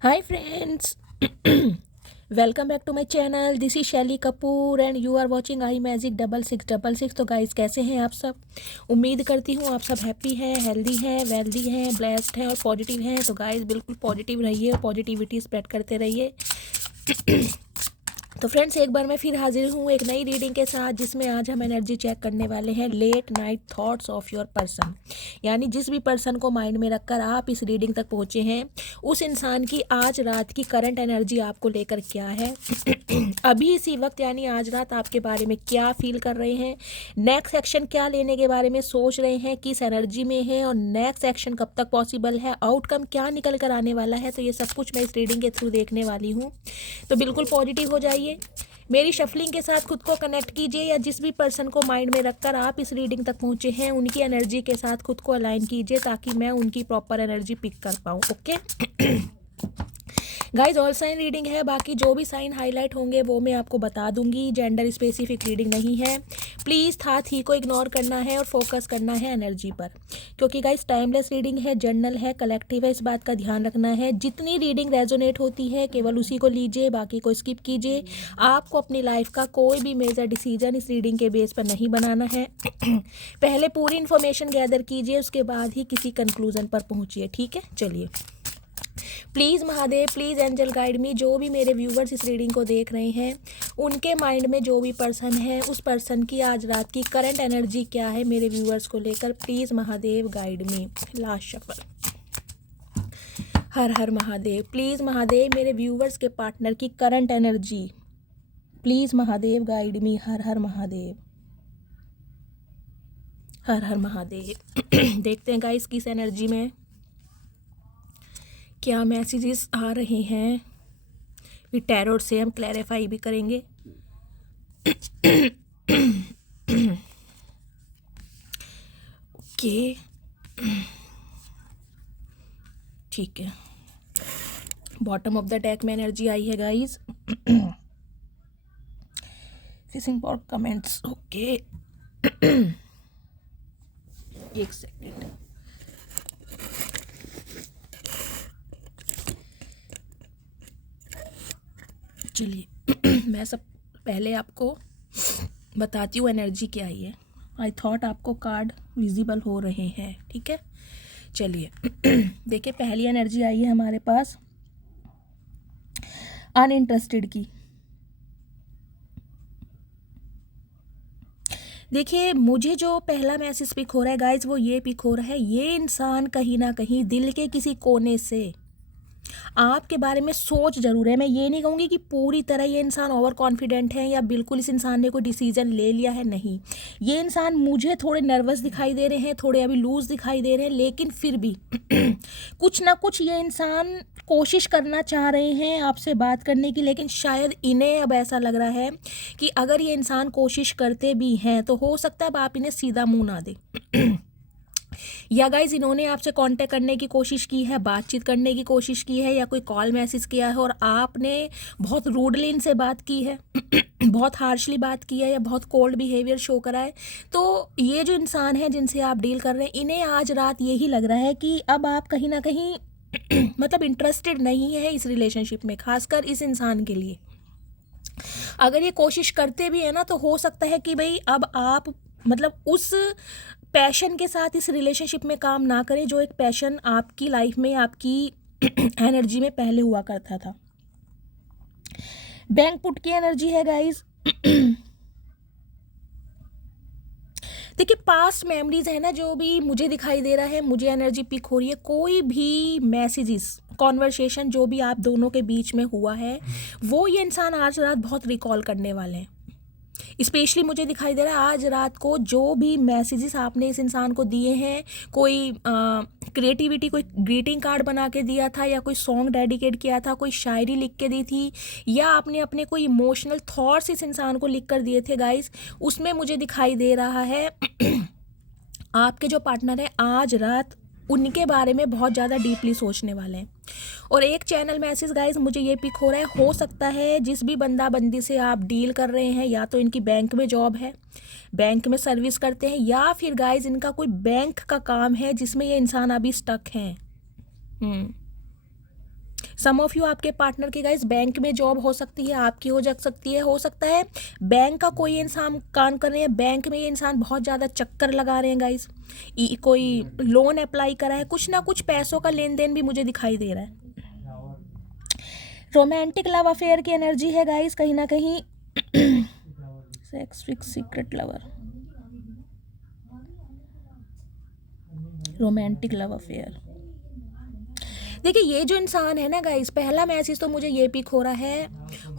Hi friends, welcome back to my channel. This is Shaili Kapoor and you are watching I magic 6666। तो guys कैसे हैं आप सब। उम्मीद करती हूँ आप सब हैप्पी है, हेल्दी है, वेल्दी है, ब्लेस्ड है और पॉजिटिव हैं। तो गाइस बिल्कुल पॉजिटिव रहिए और पॉजिटिविटी स्प्रेड करते रहिए। तो फ्रेंड्स एक बार मैं फिर हाजिर हूँ एक नई रीडिंग के साथ, जिसमें आज हम एनर्जी चेक करने वाले हैं late night thoughts of your person. यानी जिस भी पर्सन को माइंड में रखकर आप इस रीडिंग तक पहुँचे हैं, उस इंसान की आज रात की करंट एनर्जी आपको लेकर क्या है। अभी इसी वक्त यानी आज रात आपके बारे में क्या फील कर रहे हैं, नेक्स्ट एक्शन क्या लेने के बारे में सोच रहे हैं, किस एनर्जी में है और नेक्स्ट एक्शन कब तक पॉसिबल है, आउटकम क्या निकल कर आने वाला है। तो ये सब कुछ मैं इस रीडिंग के थ्रू देखने वाली हूँ। तो बिल्कुल पॉजिटिव हो जाइए, मेरी शफलिंग के साथ खुद को कनेक्ट कीजिए या जिस भी पर्सन को माइंड में रखकर आप इस रीडिंग तक पहुंचे हैं उनकी एनर्जी के साथ खुद को अलाइन कीजिए, ताकि मैं उनकी प्रॉपर एनर्जी पिक कर पाऊँ। Okay guys, all sign reading है, बाकी जो भी साइन हाईलाइट होंगे वो मैं आपको बता दूंगी। जेंडर स्पेसिफिक रीडिंग नहीं है, प्लीज़ था थी को इग्नोर करना है और फोकस करना है एनर्जी पर, क्योंकि गाइज टाइमलेस रीडिंग है, जर्नल है, कलेक्टिव है, इस बात का ध्यान रखना है। जितनी रीडिंग रेजोनेट होती है केवल उसी को लीजिए, बाकी को स्किप कीजिए। आपको अपनी लाइफ का कोई भी मेजर डिसीजन इस रीडिंग के बेस पर नहीं बनाना है। पहले पूरी इन्फॉर्मेशन गैदर कीजिए, उसके बाद ही किसी कंक्लूजन पर पहुंचिए। ठीक है, चलिए। Please Mahadev, please angel guide me. जो भी मेरे व्यूवर्स इस रीडिंग को देख रहे हैं, उनके माइंड में जो भी पर्सन है, उस पर्सन की आज रात की करंट एनर्जी क्या है मेरे व्यूवर्स को लेकर। Please Mahadev guide me. Last shuffle. हर हर महादेव। प्लीज़ महादेव, मेरे व्यूवर्स के पार्टनर की current energy please Mahadev guide me. हर हर महादेव, हर हर महादेव। देखते हैं गाइस किस एनर्जी में क्या मैसेजेस आ रहे हैं। फिर टैरोट से हम क्लैरिफाई भी करेंगे। ओके, ठीक है। बॉटम ऑफ द डेक में एनर्जी आई है guys. Fishing for comments. Okay, एक सेकेंड। चलिए मैं सब पहले आपको बताती हूँ एनर्जी क्या आई है। आई थॉट आपको कार्ड विजिबल हो रहे हैं, ठीक है। चलिए देखिए, पहली एनर्जी आई है हमारे पास अनइंटरेस्टेड की। देखिए, मुझे जो पहला मैसेज पिक हो रहा है गाइज, वो ये पिक हो रहा है, ये इंसान कहीं ना कहीं दिल के किसी कोने से आपके बारे में सोच जरूर है। मैं ये नहीं कहूँगी कि पूरी तरह ये इंसान ओवर कॉन्फिडेंट है या बिल्कुल इस इंसान ने कोई डिसीजन ले लिया है, नहीं। ये इंसान मुझे थोड़े नर्वस दिखाई दे रहे हैं, थोड़े अभी लूज दिखाई दे रहे हैं, लेकिन फिर भी कुछ ना कुछ ये इंसान कोशिश करना चाह रहे हैं आपसे बात करने की। लेकिन शायद इन्हें अब ऐसा लग रहा है कि अगर ये इंसान कोशिश करते भी हैं तो हो सकता है अब आप इन्हें सीधा मुंह ना दें। या गाइज इन्होंने आपसे कांटेक्ट करने की कोशिश की है, बातचीत करने की कोशिश की है, या कोई कॉल मैसेज किया है और आपने बहुत रूडली इनसे बात की है, बहुत हार्शली बात की है, या बहुत कोल्ड बिहेवियर शो करा है। तो ये जो इंसान है जिनसे आप डील कर रहे हैं, इन्हें आज रात यही लग रहा है कि अब आप कहीं ना कहीं मतलब इंटरेस्टेड नहीं है इस रिलेशनशिप में, खासकर इस इंसान के लिए। अगर ये कोशिश करते भी है ना, तो हो सकता है कि भाई अब आप मतलब उस पैशन के साथ इस रिलेशनशिप में काम ना करें जो एक पैशन आपकी लाइफ में, आपकी एनर्जी में पहले हुआ करता था। बैंक पुट की एनर्जी है गाइस। देखिए, पास्ट मेमोरीज है ना, जो भी मुझे दिखाई दे रहा है, मुझे एनर्जी पिक हो रही है, कोई भी मैसेजेस, कॉन्वर्सेशन जो भी आप दोनों के बीच में हुआ है, वो ये इंसान आज रात बहुत रिकॉल करने वाले हैं। स्पेशली मुझे दिखाई दे रहा है आज रात को जो भी मैसेजेस आपने इस इंसान को दिए हैं, कोई क्रिएटिविटी, कोई ग्रीटिंग कार्ड बना के दिया था, या कोई सॉन्ग डेडिकेट किया था, कोई शायरी लिख के दी थी, या आपने अपने कोई इमोशनल थॉट्स इस इंसान को लिख कर दिए थे गाइस, उसमें मुझे दिखाई दे रहा है आपके जो पार्टनर है आज रात उनके बारे में बहुत ज़्यादा डीपली सोचने वाले हैं। और एक चैनल मैसेज गाइस मुझे ये पिक हो रहा है, हो सकता है जिस भी बंदा बंदी से आप डील कर रहे हैं, या तो इनकी बैंक में जॉब है, बैंक में सर्विस करते हैं, या फिर गाइस इनका कोई बैंक का काम है जिसमें ये इंसान अभी स्टक हैं। सम ऑफ यू आपके पार्टनर की गाइस बैंक में जॉब हो सकती है, आपकी हो जा सकती है, हो सकता है बैंक का कोई इंसान काम कर रहे हैं, बैंक में ये इंसान बहुत ज़्यादा चक्कर लगा रहे हैं गाइस, कोई लोन अप्लाई करा है, कुछ ना कुछ पैसों का लेन देन भी मुझे दिखाई दे रहा है। रोमांटिक लव अफेयर की एनर्जी है गाइस कहीं ना कहीं। Sex fix secret lover, romantic love affair. देखिए ये जो इंसान है ना गाइस, पहला मैसेज तो मुझे ये पिक हो रहा है,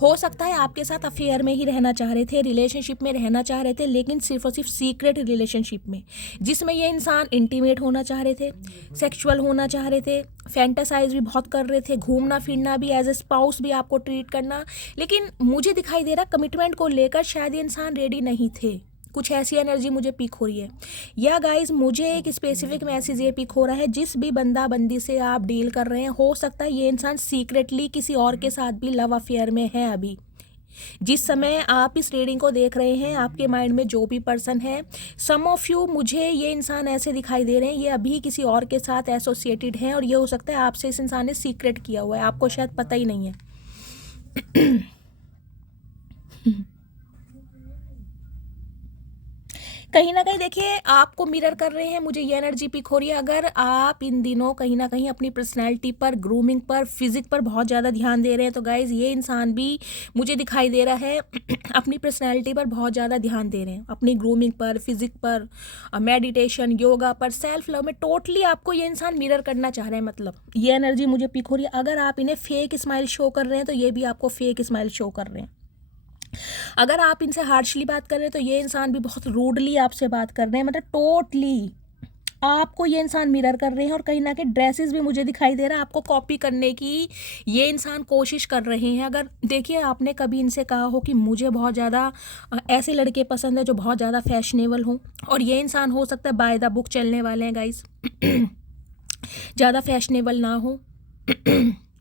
हो सकता है आपके साथ अफेयर में ही रहना चाह रहे थे, रिलेशनशिप में रहना चाह रहे थे, लेकिन सिर्फ और सिर्फ सीक्रेट रिलेशनशिप में, जिसमें ये इंसान इंटीमेट होना चाह रहे थे, सेक्सुअल होना चाह रहे थे, फैंटासाइज भी बहुत कर रहे थे, घूमना फिरना भी, एज ए स्पाउस भी आपको ट्रीट करना, लेकिन मुझे दिखाई दे रहा कमिटमेंट को लेकर शायद ये इंसान रेडी नहीं थे। कुछ ऐसी एनर्जी मुझे पिक हो रही है। या गाइज मुझे एक स्पेसिफिक मैसेज ये पिक हो रहा है, जिस भी बंदा बंदी से आप डील कर रहे हैं, हो सकता है ये इंसान सीक्रेटली किसी और के साथ भी लव अफेयर में है अभी। जिस समय आप इस रीडिंग को देख रहे हैं, आपके माइंड में जो भी पर्सन है, सम ऑफ यू, मुझे ये इंसान ऐसे दिखाई दे रहे हैं, ये अभी किसी और के साथ एसोसिएटेड हैं, और ये हो सकता है आपसे इस इंसान ने सीक्रेट किया हुआ है, आपको शायद पता ही नहीं है। कहीं ना कहीं देखिए आपको मिरर कर रहे हैं, मुझे ये एनर्जी पिक हो रही है। अगर आप इन दिनों कहीं ना कहीं अपनी पर्सनैलिटी पर, ग्रूमिंग पर, फिजिक पर बहुत ज़्यादा ध्यान दे रहे हैं, तो गाइज ये इंसान भी मुझे दिखाई दे रहा है अपनी पर्सनैलिटी पर बहुत ज़्यादा ध्यान दे रहे हैं, अपनी ग्रूमिंग पर, फिजिक पर, मेडिटेशन, योगा पर, सेल्फ लव में टोटली आपको ये इंसान मिरर करना चाह रहे हैं। मतलब ये एनर्जी मुझे पिक हो रही है। अगर आप इन्हें फेक स्माइल शो कर रहे हैं, तो ये भी आपको फेक स्माइल शो कर रहे हैं। अगर आप इनसे हार्शली बात कर रहे हैं, तो ये इंसान भी बहुत रूडली आपसे बात कर रहे हैं, मतलब टोटली आपको ये इंसान मिरर कर रहे हैं। और कहीं ना कहीं ड्रेसेस भी मुझे दिखाई दे रहा है, आपको कॉपी करने की ये इंसान कोशिश कर रहे हैं। अगर देखिए आपने कभी इनसे कहा हो कि मुझे बहुत ज़्यादा ऐसे लड़के पसंद है जो बहुत ज़्यादा फैशनेबल हों, और ये इंसान हो सकता है बाय द बुक चलने वाले हैं गाइस, ज़्यादा फैशनेबल ना हो,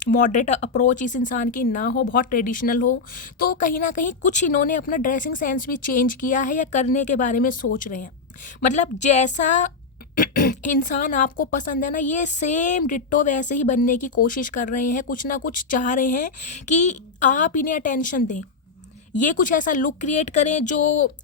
मॉडरेट अप्रोच इस इंसान की ना हो, बहुत ट्रेडिशनल हो, तो कहीं ना कहीं कुछ इन्होंने अपना ड्रेसिंग सेंस भी चेंज किया है या करने के बारे में सोच रहे हैं। मतलब जैसा इंसान आपको पसंद है ना, ये सेम डिट्टो वैसे ही बनने की कोशिश कर रहे हैं, कुछ ना कुछ चाह रहे हैं कि आप इन्हें अटेंशन दें, ये कुछ ऐसा लुक क्रिएट करें जो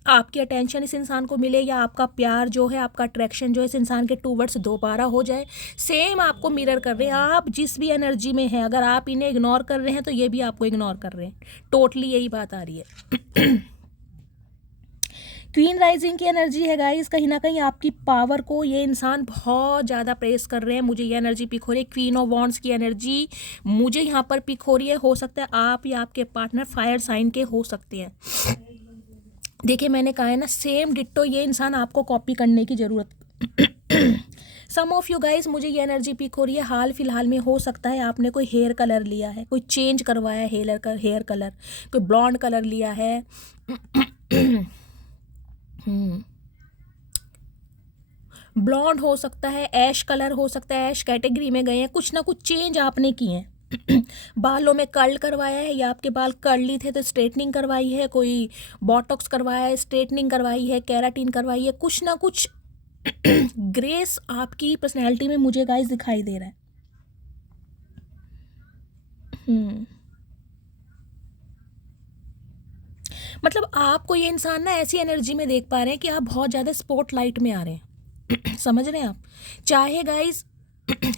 आपकी अटेंशन इस इंसान को मिले, या आपका प्यार जो है, आपका अट्रैक्शन जो है इस इंसान के टूवर्ड्स दोबारा हो जाए। सेम आपको मिरर कर रहे हैं, आप जिस भी एनर्जी में हैं, अगर आप इन्हें इग्नोर कर रहे हैं तो ये भी आपको इग्नोर कर रहे हैं। टोटली यही बात आ रही है। क्वीन राइजिंग की एनर्जी है गाइस, कहीं ना कहीं आपकी पावर को ये इंसान बहुत ज़्यादा प्रेस कर रहे हैं, मुझे ये एनर्जी पिक हो रही है। क्वीन ऑफ वॉन्ड्स की एनर्जी मुझे यहाँ पर पिक हो रही है। हो सकता है आप या आपके पार्टनर फायर साइन के हो सकते हैं। देखिए मैंने कहा है ना, सेम डिट्टो ये इंसान आपको कॉपी करने की ज़रूरत। सम ऑफ यू गाइस, मुझे ये एनर्जी पिक हो रही है, हाल फिलहाल में हो सकता है आपने कोई हेयर कलर लिया है, कोई चेंज करवाया है हेयर कलर, कोई ब्लॉन्ड कलर लिया है। ब्लॉन्ड हो सकता है, ऐश कलर हो सकता है, ऐश कैटेगरी में गए हैं, कुछ ना कुछ चेंज आपने किए हैं। बालों में कर्ल करवाया है, या आपके बाल कर्ली थे तो स्ट्रेटनिंग करवाई है, कोई बॉटॉक्स करवाया है, स्ट्रेटनिंग करवाई है, केराटिन करवाई है, कुछ ना कुछ ग्रेस आपकी पर्सनैलिटी में मुझे गाइस दिखाई दे रहा है। मतलब आपको ये इंसान ना ऐसी एनर्जी में देख पा रहे हैं कि आप बहुत ज़्यादा स्पॉटलाइट में आ रहे हैं। समझ रहे हैं आप? चाहे गाइस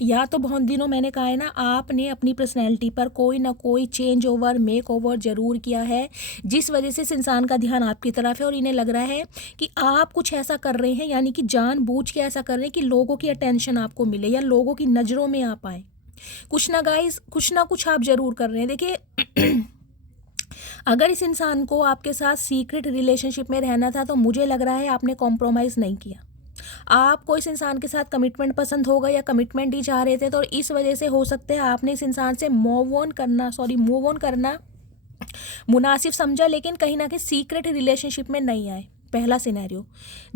या तो बहुत दिनों मैंने कहा है ना, आपने अपनी पर्सनैलिटी पर कोई ना कोई चेंज ओवर, मेक ओवर ज़रूर किया है, जिस वजह से इस इंसान का ध्यान आपकी तरफ है, और इन्हें लग रहा है कि आप कुछ ऐसा कर रहे हैं, यानी कि जानबूझ के ऐसा कर रहे हैं कि लोगों की अटेंशन आपको मिले या लोगों की नज़रों में आप आए। कुछ ना गाइस, कुछ ना कुछ आप ज़रूर कर रहे हैं। देखिए अगर इस इंसान को आपके साथ सीक्रेट रिलेशनशिप में रहना था, तो मुझे लग रहा है आपने कॉम्प्रोमाइज़ नहीं किया। आपको इस इंसान के साथ कमिटमेंट पसंद होगा या कमिटमेंट ही चाह रहे थे, तो इस वजह से हो सकता है आपने इस इंसान से मूव ऑन करना मुनासिब समझा, लेकिन कहीं ना कहीं सीक्रेट रिलेशनशिप में नहीं आए। पहला सिनेरियो।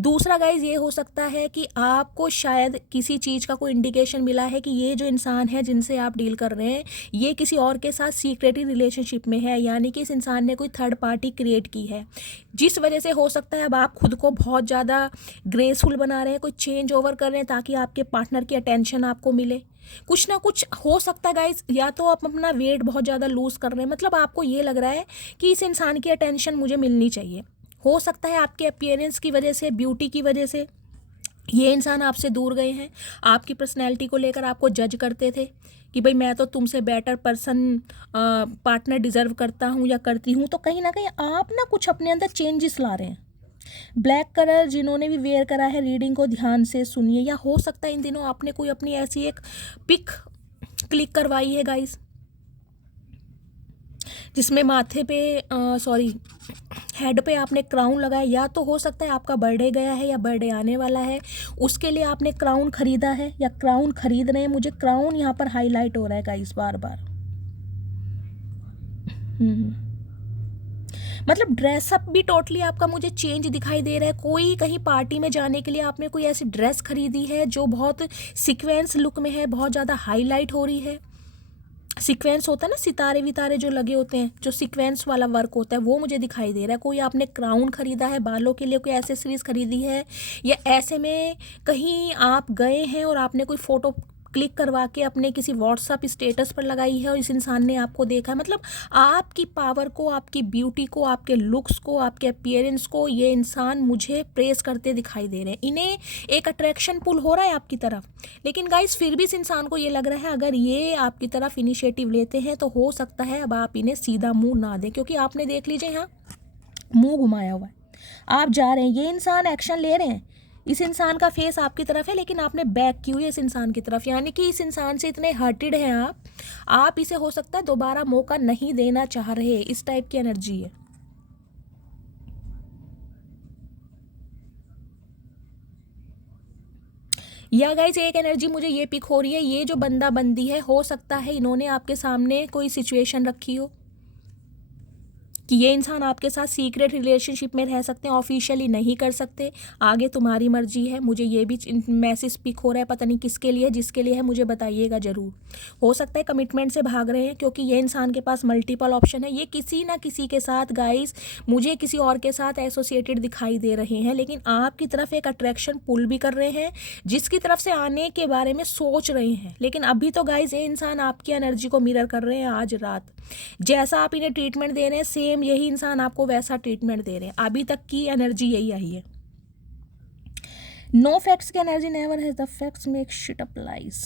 दूसरा गाइज ये हो सकता है कि आपको शायद किसी चीज़ का कोई इंडिकेशन मिला है कि ये जो इंसान है जिनसे आप डील कर रहे हैं, ये किसी और के साथ सीक्रेटली रिलेशनशिप में है, यानी कि इस इंसान ने कोई थर्ड पार्टी क्रिएट की है, जिस वजह से हो सकता है अब आप खुद को बहुत ज़्यादा ग्रेसफुल बना रहे हैं, कोई चेंज ओवर कर रहे हैं ताकि आपके पार्टनर की अटेंशन आपको मिले। कुछ ना कुछ हो सकता है गाइज, या तो आप अपना वेट बहुत ज़्यादा लूज कर रहे हैं, मतलब आपको ये लग रहा है कि इस इंसान की अटेंशन मुझे मिलनी चाहिए। हो सकता है आपके अपीयरेंस की वजह से, ब्यूटी की वजह से ये इंसान आपसे दूर गए हैं। आपकी पर्सनैलिटी को लेकर आपको जज करते थे कि भाई मैं तो तुमसे बेटर पर्सन पार्टनर डिज़र्व करता हूँ या करती हूँ। तो कहीं ना कहीं आप ना कुछ अपने अंदर चेंजेस ला रहे हैं। ब्लैक कलर जिन्होंने भी वेयर करा है, रीडिंग को ध्यान से सुनिए, या हो सकता है इन दिनों आपने कोई अपनी ऐसी एक पिक क्लिक करवाई है गाइस, जिसमें माथे पे सॉरी हेड पे आपने क्राउन लगाया, या तो हो सकता है आपका बर्थडे गया है या बर्थडे आने वाला है, उसके लिए आपने क्राउन खरीदा है या क्राउन खरीद रहे हैं। मुझे क्राउन यहाँ पर हाईलाइट हो रहा है गाइस बार बार। मतलब ड्रेसअप भी टोटली आपका मुझे चेंज दिखाई दे रहा है। कोई कहीं पार्टी में जाने के लिए आपने कोई ऐसी ड्रेस खरीदी है जो बहुत सीक्वेंस लुक में है, बहुत ज़्यादा हाईलाइट हो रही है। सीक्वेंस होता है ना, सितारे वितारे जो लगे होते हैं, जो सीक्वेंस वाला वर्क होता है, वो मुझे दिखाई दे रहा है। कोई आपने क्राउन खरीदा है, बालों के लिए कोई एसेसरीज खरीदी है, या ऐसे में कहीं आप गए हैं और आपने कोई फ़ोटो क्लिक करवा के अपने किसी व्हाट्सअप स्टेटस पर लगाई है और इस इंसान ने आपको देखा है। मतलब आपकी पावर को, आपकी ब्यूटी को, आपके लुक्स को, आपके अपीयरेंस को ये इंसान मुझे प्रेस करते दिखाई दे रहे हैं। इन्हें एक अट्रैक्शन पुल हो रहा है आपकी तरफ। लेकिन गाइस फिर भी इस इंसान को ये लग रहा है अगर ये आपकी तरफ इनिशिएटिव लेते हैं तो हो सकता है अब आप इन्हें सीधा मुंह ना दें, क्योंकि आपने देख लीजिए यहाँ मुंह घुमाया हुआ है, आप जा रहे हैं, ये इंसान एक्शन ले रहे हैं, इस इंसान का फेस आपकी तरफ है लेकिन आपने बैक की हुई है इस इंसान की तरफ, यानी कि इस इंसान से इतने हर्टेड हैं आप इसे हो सकता है दोबारा मौका नहीं देना चाह रहे, इस टाइप की एनर्जी है। या गाइज एक एनर्जी मुझे ये पिक हो रही है, ये जो बंदा बंदी है हो सकता है इन्होंने आपके सामने कोई सिचुएशन रखी हो कि ये इंसान आपके साथ सीक्रेट रिलेशनशिप में रह सकते हैं, ऑफिशियली नहीं कर सकते, आगे तुम्हारी मर्जी है। मुझे ये भी मैसेज पिक हो रहा है, पता नहीं किसके लिए, जिसके लिए है मुझे बताइएगा ज़रूर। हो सकता है कमिटमेंट से भाग रहे हैं, क्योंकि ये इंसान के पास मल्टीपल ऑप्शन है। ये किसी ना किसी के साथ गाइस मुझे किसी और के साथ एसोसिएटेड दिखाई दे रहे हैं, लेकिन आपकी तरफ एक अट्रैक्शन पुल भी कर रहे हैं, जिसकी तरफ से आने के बारे में सोच रहे हैं। लेकिन अभी तो गाइस ये इंसान आपकी एनर्जी को मिरर कर रहे हैं। आज रात जैसा आप इन्हें ट्रीटमेंट दे रहे हैं सेम यही इंसान आपको वैसा ट्रीटमेंट दे रहे हैं। अभी तक की एनर्जी यही आई है। नो फैक्ट्स की energy never has the facts make shit up lies.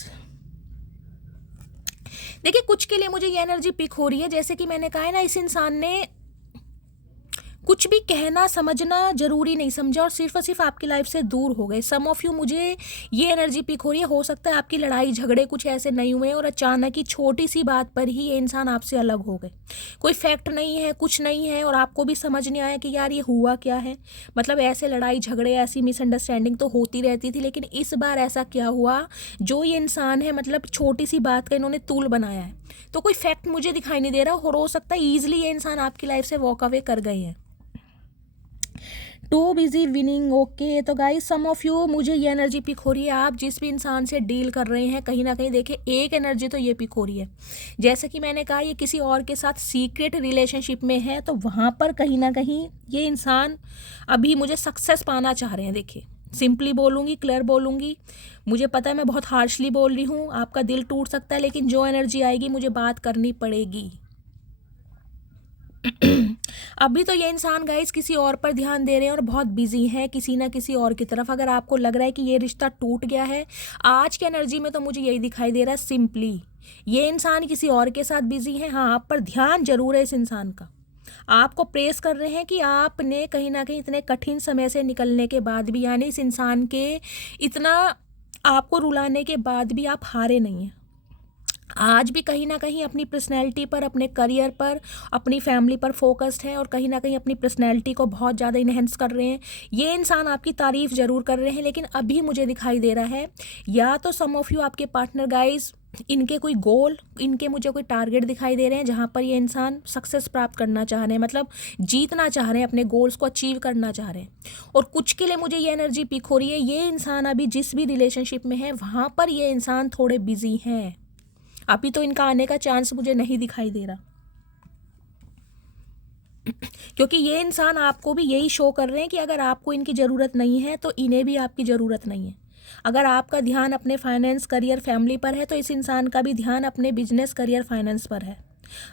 देखिए कुछ के लिए मुझे ये एनर्जी पिक हो रही है, जैसे कि मैंने कहा है ना, इस इंसान ने कुछ भी कहना समझना जरूरी नहीं समझा और सिर्फ आपकी लाइफ से दूर हो गए। सम ऑफ यू मुझे ये एनर्जी पिक हो रही है, हो सकता है आपकी लड़ाई झगड़े कुछ ऐसे नहीं हुए और अचानक ही छोटी सी बात पर ही ये इंसान आपसे अलग हो गए। कोई फैक्ट नहीं है, कुछ नहीं है, और आपको भी समझ नहीं आया कि यार ये हुआ क्या है। मतलब ऐसे लड़ाई झगड़े, ऐसी मिसअंडरस्टैंडिंग तो होती रहती थी, लेकिन इस बार ऐसा क्या हुआ जो ये इंसान है, मतलब छोटी सी बात का इन्होंने तूल बनाया है। तो कोई फैक्ट मुझे दिखाई नहीं दे रहा, और हो सकता है ईजिली ये इंसान आपकी लाइफ से वॉक अवे कर गए हैं। Too busy winning. ओके तो गाइस सम ऑफ यू मुझे ये एनर्जी पिक हो रही है, आप जिस भी इंसान से डील कर रहे हैं कहीं ना कहीं देखिए एक एनर्जी तो ये पिक हो रही है, जैसे कि मैंने कहा ये किसी और के साथ सीक्रेट रिलेशनशिप में है, तो वहाँ पर कहीं ना कहीं ये इंसान अभी मुझे सक्सेस पाना चाह रहे हैं। देखिए सिंपली बोलूँगी, क्लियर बोलूँगी, मुझे पता है मैं बहुत हार्शली बोल रही हूँ, आपका दिल टूट सकता है, लेकिन जो एनर्जी आएगी मुझे बात करनी पड़ेगी। अभी तो ये इंसान गाइस किसी और पर ध्यान दे रहे हैं और बहुत बिजी हैं किसी ना किसी और की तरफ। अगर आपको लग रहा है कि ये रिश्ता टूट गया है, आज की एनर्जी में तो मुझे यही दिखाई दे रहा है, सिंपली ये इंसान किसी और के साथ बिजी है। हाँ आप पर ध्यान जरूर है इस इंसान का, आपको प्रेस कर रहे हैं कि आपने कहीं ना कहीं इतने कठिन समय से निकलने के बाद भी, यानी इस इंसान के इतना आपको रुलाने के बाद भी आप हारे नहीं हैं। आज भी कहीं ना कहीं अपनी पर्सनैलिटी पर, अपने करियर पर, अपनी फैमिली पर फोकस्ड हैं और कहीं ना कहीं अपनी पर्सनैलिटी को बहुत ज़्यादा इन्हेंस कर रहे हैं। ये इंसान आपकी तारीफ़ ज़रूर कर रहे हैं, लेकिन अभी मुझे दिखाई दे रहा है या तो सम ऑफ यू आपके पार्टनर गाइज इनके कोई गोल, इनके मुझे कोई टारगेट दिखाई दे रहे हैं जहाँ पर ये इंसान सक्सेस प्राप्त करना चाह रहे हैं, मतलब जीतना चाह रहे हैं, अपने गोल्स को अचीव करना चाह रहे हैं। और कुछ के लिए मुझे ये एनर्जी पिक हो रही है, ये इंसान अभी जिस भी रिलेशनशिप में है वहाँ पर ये इंसान थोड़े बिजी हैं, अभी तो इनका आने का चांस मुझे नहीं दिखाई दे रहा, क्योंकि ये इंसान आपको भी यही शो कर रहे हैं कि अगर आपको इनकी ज़रूरत नहीं है तो इन्हें भी आपकी ज़रूरत नहीं है। अगर आपका ध्यान अपने फाइनेंस, करियर, फैमिली पर है तो इस इंसान का भी ध्यान अपने बिजनेस, करियर, फाइनेंस पर है।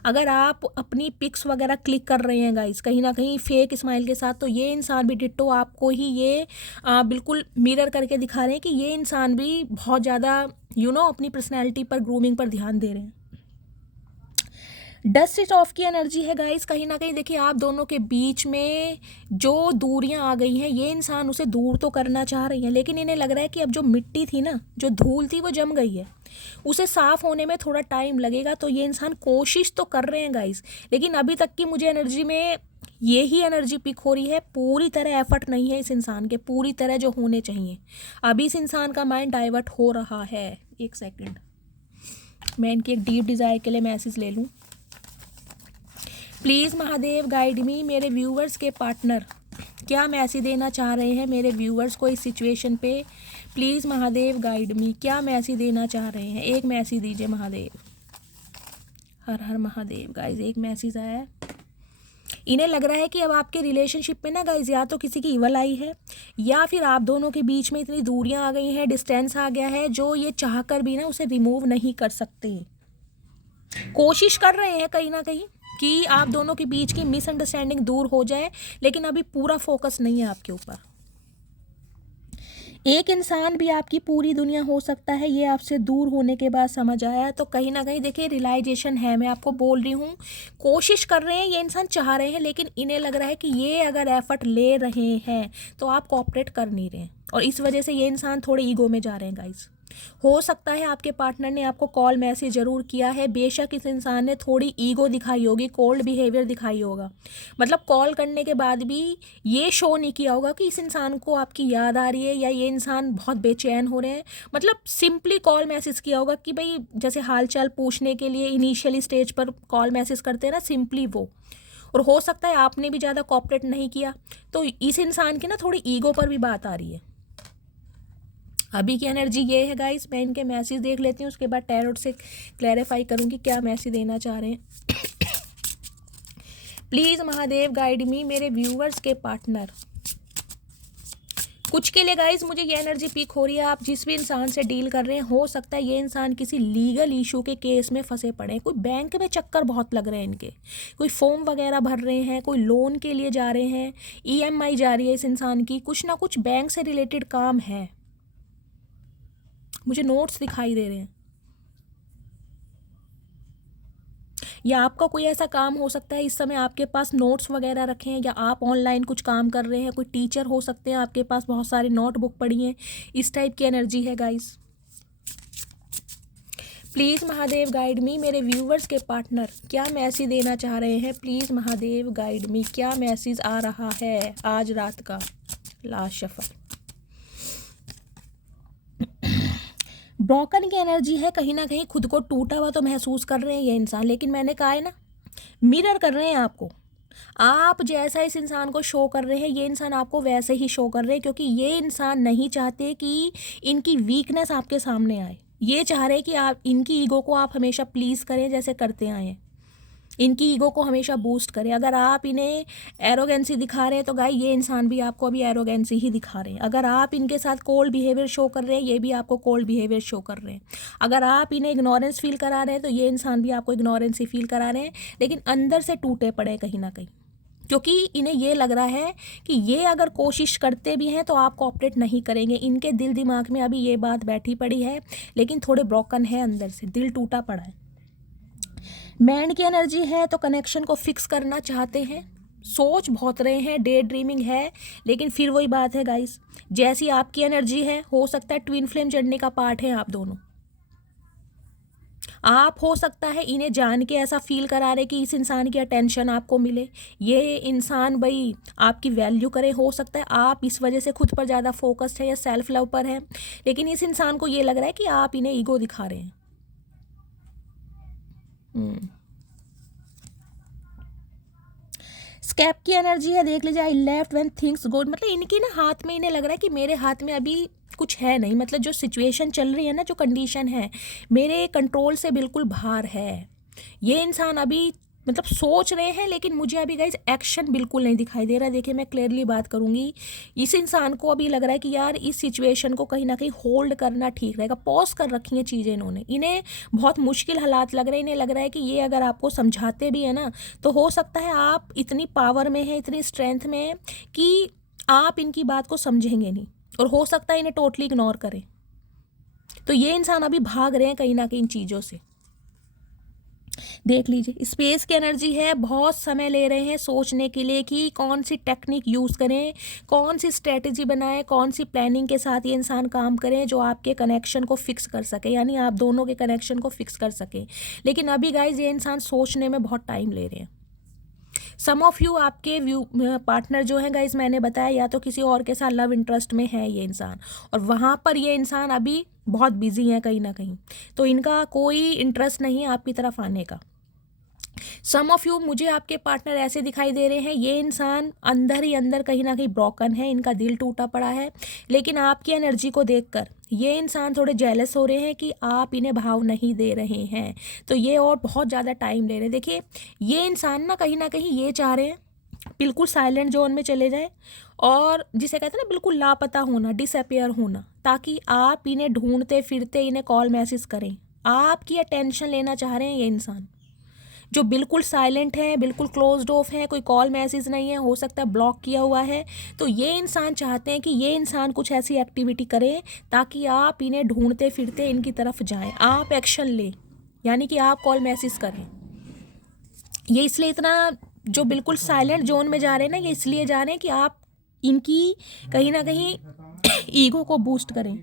अगर आप अपनी पिक्स वगैरह क्लिक कर रहे हैं गाइस कहीं ना कहीं फेक स्माइल के साथ, तो ये इंसान भी डिट्टो आपको ही ये बिल्कुल मिरर करके दिखा रहे हैं कि ये इंसान भी बहुत ज़्यादा अपनी पर्सनैलिटी पर, ग्रूमिंग पर ध्यान दे रहे हैं। डस्ट इट ऑफ की एनर्जी है गाइस, कहीं ना कहीं देखिए आप दोनों के बीच में जो दूरियां आ गई हैं, ये इंसान उसे दूर तो करना चाह रही हैं, लेकिन इन्हें लग रहा है कि अब जो मिट्टी थी ना, जो धूल थी, वो जम गई है, उसे साफ होने में थोड़ा टाइम लगेगा। तो ये इंसान कोशिश तो कर रहे हैं गाइस, लेकिन अभी तक की मुझे एनर्जी में यही एनर्जी पिक हो रही है, पूरी तरह एफर्ट नहीं है इस इंसान के, पूरी तरह जो होने चाहिए। अभी इस इंसान का माइंड डाइवर्ट हो रहा है। एक सेकेंड, मैं इनकी एक डीप डिज़ायर के लिए मैसेज ले लूँ। प्लीज़ महादेव गाइड मी, मेरे व्यूवर्स के पार्टनर क्या मैसेज देना चाह रहे हैं मेरे व्यूवर्स को इस सिचुएशन पे। प्लीज़ महादेव गाइड मी, क्या मैसेज देना चाह रहे हैं, एक मैसेज दीजिए महादेव। हर हर महादेव। गाइज एक मैसेज आया है, इन्हें लग रहा है कि अब आपके रिलेशनशिप में ना गाइज या तो किसी की इवल आई है, या फिर आप दोनों के बीच में इतनी दूरियां आ गई हैं, डिस्टेंस आ गया है, जो ये चाह कर भी ना उसे रिमूव नहीं कर सकते। कोशिश कर रहे हैं कहीं ना कहीं कि आप दोनों के बीच की मिसअंडरस्टैंडिंग दूर हो जाए, लेकिन अभी पूरा फोकस नहीं है आपके ऊपर। एक इंसान भी आपकी पूरी दुनिया हो सकता है, ये आपसे दूर होने के बाद समझ आया। तो कहीं ना कहीं देखिए रियलाइजेशन है, मैं आपको बोल रही हूँ, कोशिश कर रहे हैं, ये इंसान चाह रहे हैं, लेकिन इन्हें लग रहा है कि ये अगर एफर्ट ले रहे हैं तो आप कोऑपरेट कर नहीं रहे हैं, और इस वजह से ये इंसान थोड़े ईगो में जा रहे हैं गाइस। हो सकता है आपके पार्टनर ने आपको कॉल मैसेज ज़रूर किया है, बेशक इस इंसान ने थोड़ी ईगो दिखाई होगी, कोल्ड बिहेवियर दिखाई होगा, मतलब कॉल करने के बाद भी ये शो नहीं किया होगा कि इस इंसान को आपकी याद आ रही है या ये इंसान बहुत बेचैन हो रहे हैं। मतलब सिंपली कॉल मैसेज किया होगा कि भाई जैसे हालचाल पूछने के लिए इनिशियली स्टेज पर कॉल मैसेज करते हैं ना, सिंपली वो। और हो सकता है आपने भी ज़्यादा कोऑपरेट नहीं किया, तो इस इंसान की ना थोड़ी ईगो पर भी बात आ रही है। अभी की एनर्जी ये है गाइस, मैं इनके मैसेज देख लेती हूँ, उसके बाद टैरोट से क्लैरिफाई करूँगी क्या मैसेज देना चाह रहे हैं। प्लीज़ महादेव गाइड मी, मेरे व्यूवर्स के पार्टनर कुछ के लिए गाइस मुझे ये एनर्जी पिक हो रही है, आप जिस भी इंसान से डील कर रहे हैं, हो सकता है ये इंसान किसी लीगल इशू के केस में फंसे पड़े हैं। कोई बैंक में चक्कर बहुत लग रहे हैं इनके, कोई फॉर्म वगैरह भर रहे हैं, कोई लोन के लिए जा रहे हैं, EMI जा रही है इस इंसान की, कुछ ना कुछ बैंक से रिलेटेड काम है, मुझे नोट्स दिखाई दे रहे हैं। या आपका कोई ऐसा काम हो सकता है इस समय आपके पास नोट्स वगैरह रखे हैं, या आप ऑनलाइन कुछ काम कर रहे हैं, कोई टीचर हो सकते हैं, आपके पास बहुत सारी नोटबुक पड़ी हैं, इस टाइप की एनर्जी है गाइस। प्लीज़ महादेव गाइड मी, मेरे व्यूवर्स के पार्टनर क्या मैसेज देना चाह रहे हैं। प्लीज़ महादेव गाइड मी, क्या मैसेज आ रहा है आज रात का। लास्ट शफल, ब्रोकन की एनर्जी है, कहीं ना कहीं खुद को टूटा हुआ तो महसूस कर रहे हैं ये इंसान, लेकिन मैंने कहा है ना, मिरर कर रहे हैं आपको। आप जैसा इस इंसान को शो कर रहे हैं, ये इंसान आपको वैसे ही शो कर रहे हैं, क्योंकि ये इंसान नहीं चाहते कि इनकी वीकनेस आपके सामने आए। ये चाह रहे हैं कि आप इनकी ईगो को आप हमेशा प्लीज़ करें, जैसे करते आए हैं, इनकी ईगो को हमेशा बूस्ट करें। अगर आप इन्हें एरोगेंसी दिखा रहे हैं तो गाय ये इंसान भी आपको अभी एरोगेंसी ही दिखा रहे हैं। अगर आप इनके साथ कोल्ड बिहेवियर शो कर रहे हैं, ये भी आपको कोल्ड बिहेवियर शो कर रहे हैं। अगर आप इन्हें इग्नोरेंस फील करा रहे हैं तो ये इंसान भी आपको इग्नोरेंस ही फील करा रहे हैं, लेकिन अंदर से टूटे पड़े कहीं ना कहीं, क्योंकि इन्हें ये लग रहा है कि ये अगर कोशिश करते भी हैं तो आप कोऑपरेट नहीं करेंगे। इनके दिल दिमाग में अभी ये बात बैठी पड़ी है, लेकिन थोड़े ब्रोकन है, अंदर से दिल टूटा पड़ा है। मैंड की एनर्जी है, तो कनेक्शन को फिक्स करना चाहते हैं, सोच बहुत रहे हैं, डे ड्रीमिंग है, लेकिन फिर वही बात है गाइस, जैसी आपकी एनर्जी है, हो सकता है ट्विन फ्लेम जर्नी का पार्ट है आप दोनों। आप हो सकता है इन्हें जान के ऐसा फील करा रहे कि इस इंसान की अटेंशन आपको मिले, ये इंसान भाई आपकी वैल्यू करे। हो सकता है आप इस वजह से खुद पर ज़्यादा फोकस्ड है या सेल्फ लव पर है, लेकिन इस इंसान को ये लग रहा है कि आप इन्हें ईगो दिखा रहे हैं। स्कैप की एनर्जी है, देख लीजिए, I left when things good, मतलब इनकी ना हाथ में, इन्हें लग रहा है कि मेरे हाथ में अभी कुछ है नहीं, मतलब जो सिचुएशन चल रही है ना, जो कंडीशन है, मेरे कंट्रोल से बिल्कुल बाहर है। ये इंसान अभी मतलब सोच रहे हैं, लेकिन मुझे अभी गाइज एक्शन बिल्कुल नहीं दिखाई दे रहा है। देखिए मैं क्लियरली बात करूंगी, इस इंसान को अभी लग रहा है कि यार इस सिचुएशन को कहीं ना कहीं होल्ड करना ठीक रहेगा। पॉज कर रखी हैं चीज़ें इन्होंने, इन्हें बहुत मुश्किल हालात लग रहे हैं। इन्हें लग रहा है कि ये अगर आपको समझाते भी है ना, तो हो सकता है आप इतनी पावर में हैं, इतनी स्ट्रेंथ में हैं कि आप इनकी बात को समझेंगे नहीं, और हो सकता है इन्हें टोटली इग्नोर करें। तो ये इंसान अभी भाग रहे हैं कहीं ना कहीं इन चीज़ों से। देख लीजिए, स्पेस की एनर्जी है, बहुत समय ले रहे हैं सोचने के लिए कि कौन सी टेक्निक यूज़ करें, कौन सी स्ट्रेटजी बनाएं, कौन सी प्लानिंग के साथ ये इंसान काम करें जो आपके कनेक्शन को फिक्स कर सके, यानी आप दोनों के कनेक्शन को फिक्स कर सके। लेकिन अभी गाइज ये इंसान सोचने में बहुत टाइम ले रहे हैं। सम ऑफ यू आपके व्यू पार्टनर जो है गाइज, मैंने बताया या तो किसी और के साथ लव इंटरेस्ट में है ये इंसान, और वहाँ पर ये इंसान अभी बहुत बिजी है कहीं ना कहीं, तो इनका कोई इंटरेस्ट नहीं है आपकी तरफ आने का। सम ऑफ यू, मुझे आपके पार्टनर ऐसे दिखाई दे रहे हैं, ये इंसान अंदर ही अंदर कहीं ना कहीं ब्रोकन है, इनका दिल टूटा पड़ा है। लेकिन आपकी एनर्जी को देखकर ये इंसान थोड़े जेलस हो रहे हैं कि आप इन्हें भाव नहीं दे रहे हैं, तो ये और बहुत ज़्यादा टाइम ले रहे हैं। देखिए ये इंसान ना कहीं ये चाह रहे हैं बिल्कुल साइलेंट जोन में चले जाए, और जिसे कहते हैं ना बिल्कुल लापता होना, डिसअपियर होना, ताकि आप इन्हें ढूंढते फिरते इन्हें कॉल मैसेज करें। आपकी अटेंशन लेना चाह रहे हैं ये इंसान, जो बिल्कुल साइलेंट है, बिल्कुल क्लोज्ड ऑफ है, कोई कॉल मैसेज नहीं है, हो सकता है ब्लॉक किया हुआ है। तो ये इंसान चाहते हैं कि ये इंसान कुछ ऐसी एक्टिविटी करे ताकि आप इन्हें ढूंढते फिरते इनकी तरफ जाएं, आप एक्शन लें, यानी कि आप कॉल मैसेज करें। ये इसलिए इतना जो बिल्कुल साइलेंट जोन में जा रहे हैं ना, ये इसलिए जा रहे हैं कि आप इनकी कहीं ना कहीं ईगो को बूस्ट करें।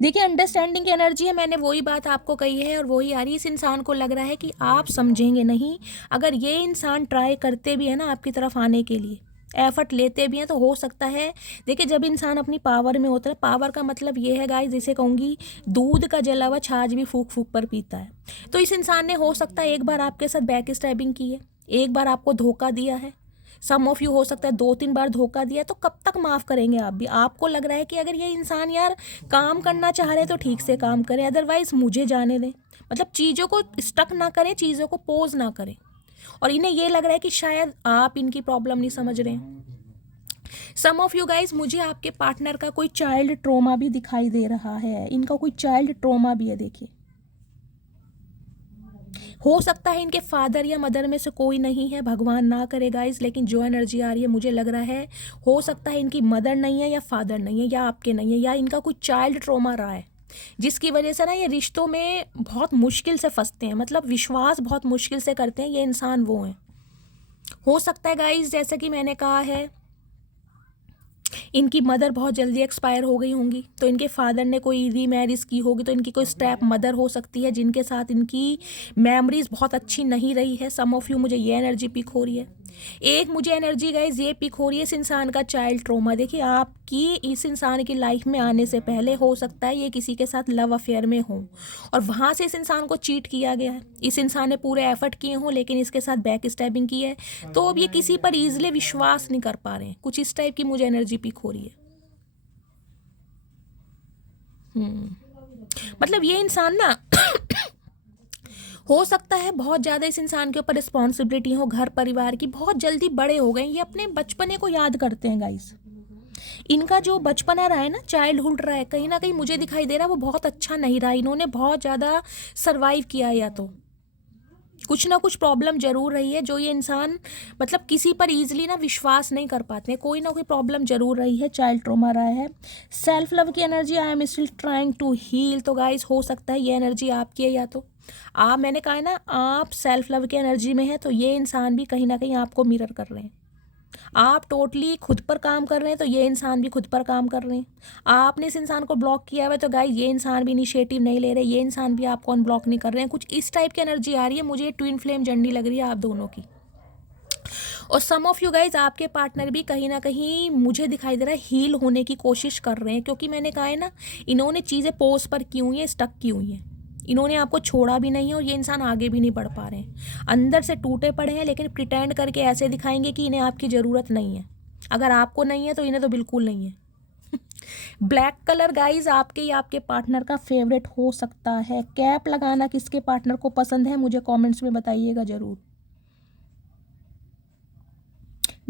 देखिए अंडरस्टैंडिंग की एनर्जी है, मैंने वही बात आपको कही है और वही आ रही है। इस इंसान को लग रहा है कि आप समझेंगे नहीं। अगर ये इंसान ट्राई करते भी है ना आपकी तरफ आने के लिए, एफर्ट लेते भी हैं, तो हो सकता है, देखिए जब इंसान अपनी पावर में होता है, पावर का मतलब ये है गाइस, जिसे कहूँगी दूध का जला हुआ छाछ भी फूक फूक पर पीता है। तो इस इंसान ने हो सकता है एक बार आपके साथ बैक स्टैबिंग की है, एक बार आपको धोखा दिया है, सम ऑफ यू हो सकता है 2-3 बार धोखा दिया। तो कब तक माफ़ करेंगे आप भी? आपको लग रहा है कि अगर ये इंसान यार काम करना चाह रहे तो ठीक से काम करें, अदरवाइज मुझे जाने दें। मतलब चीज़ों को स्टक ना करें, चीज़ों को पोज ना करें। और इन्हें ये लग रहा है कि शायद आप इनकी प्रॉब्लम नहीं समझ रहे हैं। सम ऑफ यू गाइज, मुझे आपके पार्टनर का कोई चाइल्ड ट्रॉमा भी दिखाई दे रहा है, इनका कोई चाइल्ड ट्रॉमा भी है। देखिए हो सकता है इनके फादर या मदर में से कोई नहीं है, भगवान ना करे गाइज, लेकिन जो एनर्जी आ रही है मुझे लग रहा है हो सकता है इनकी मदर नहीं है या फादर नहीं है या आपके नहीं है, या इनका कोई चाइल्ड ट्रॉमा रहा है जिसकी वजह से ना ये रिश्तों में बहुत मुश्किल से फंसते हैं, मतलब विश्वास बहुत मुश्किल से करते हैं। ये इंसान वो हैं। हो सकता है गाइज, जैसा कि मैंने कहा है, इनकी मदर बहुत जल्दी एक्सपायर हो गई होंगी, तो इनके फादर ने कोई रीमैरिज की होगी, तो इनकी कोई स्टेप मदर हो सकती है जिनके साथ इनकी मेमोरीज बहुत अच्छी नहीं रही है। सम ऑफ यू, मुझे ये एनर्जी पिक हो रही है। एक मुझे एनर्जी गाइज ये पिक हो रही है इस इंसान का चाइल्ड ट्रॉमा। देखिए आपकी इस इंसान की लाइफ में आने से पहले हो सकता है ये किसी के साथ लव अफेयर में हो, और वहाँ से इस इंसान को चीट किया गया है। इस इंसान ने पूरे एफर्ट किए हों लेकिन इसके साथ बैक स्टैबिंग की है, तो अब ये किसी पर ईजिली विश्वास नहीं कर पा रहे हैं। कुछ इस टाइप की मुझे एनर्जी पिक हो रही है। मतलब ये इंसान ना हो सकता है बहुत ज़्यादा इस इंसान के ऊपर रिस्पॉन्सिबिलिटी हो, घर परिवार की, बहुत जल्दी बड़े हो गए। ये अपने बचपने को याद करते हैं गाइस। इनका जो बचपना रहा है ना, चाइल्डहुड रहा है, कहीं ना कहीं मुझे दिखाई दे रहा है वो बहुत अच्छा नहीं रहा। इन्होंने बहुत ज़्यादा सर्वाइव किया, या तो कुछ ना कुछ प्रॉब्लम जरूर रही है जो ये इंसान मतलब किसी पर ईजिली ना विश्वास नहीं कर पाते हैं। कोई ना कोई प्रॉब्लम जरूर रही है, चाइल्ड ट्रॉमा रहा है। सेल्फ लव की energy, I am still trying to heal. तो गाइस हो सकता है ये एनर्जी आपकी है, या तो आप, मैंने कहा है ना, आप सेल्फ लव की एनर्जी में है, तो ये इंसान भी कहीं ना कहीं आपको मिरर कर रहे हैं। आप टोटली खुद पर काम कर रहे हैं, तो ये इंसान भी खुद पर काम कर रहे हैं। आपने इस इंसान को ब्लॉक किया हुआ है, तो गाइस ये इंसान भी इनिशिएटिव नहीं ले रहे, ये इंसान भी आपको अनब्लॉक नहीं कर रहे हैं। कुछ इस टाइप की एनर्जी आ रही है मुझे, ट्विन फ्लेम जर्नी लग रही है आप दोनों की। और सम ऑफ यू गाइज, आपके पार्टनर भी कहीं ना कहीं मुझे दिखाई दे रहा है हील होने की कोशिश कर रहे हैं, क्योंकि मैंने कहा है ना, इन्होंने चीज़ें पोज पर की हुई हैं, स्टक की हुई हैं। इन्होंने आपको छोड़ा भी नहीं है, और ये इंसान आगे भी नहीं बढ़ पा रहे हैं, अंदर से टूटे पड़े हैं, लेकिन प्रिटेंड करके ऐसे दिखाएंगे कि इन्हें आपकी ज़रूरत नहीं है। अगर आपको नहीं है तो इन्हें तो बिल्कुल नहीं है। ब्लैक कलर गाइज आपके या आपके पार्टनर का फेवरेट हो सकता है। कैप लगाना किसके पार्टनर को पसंद है, मुझे कमेंट्स में बताइएगा ज़रूर।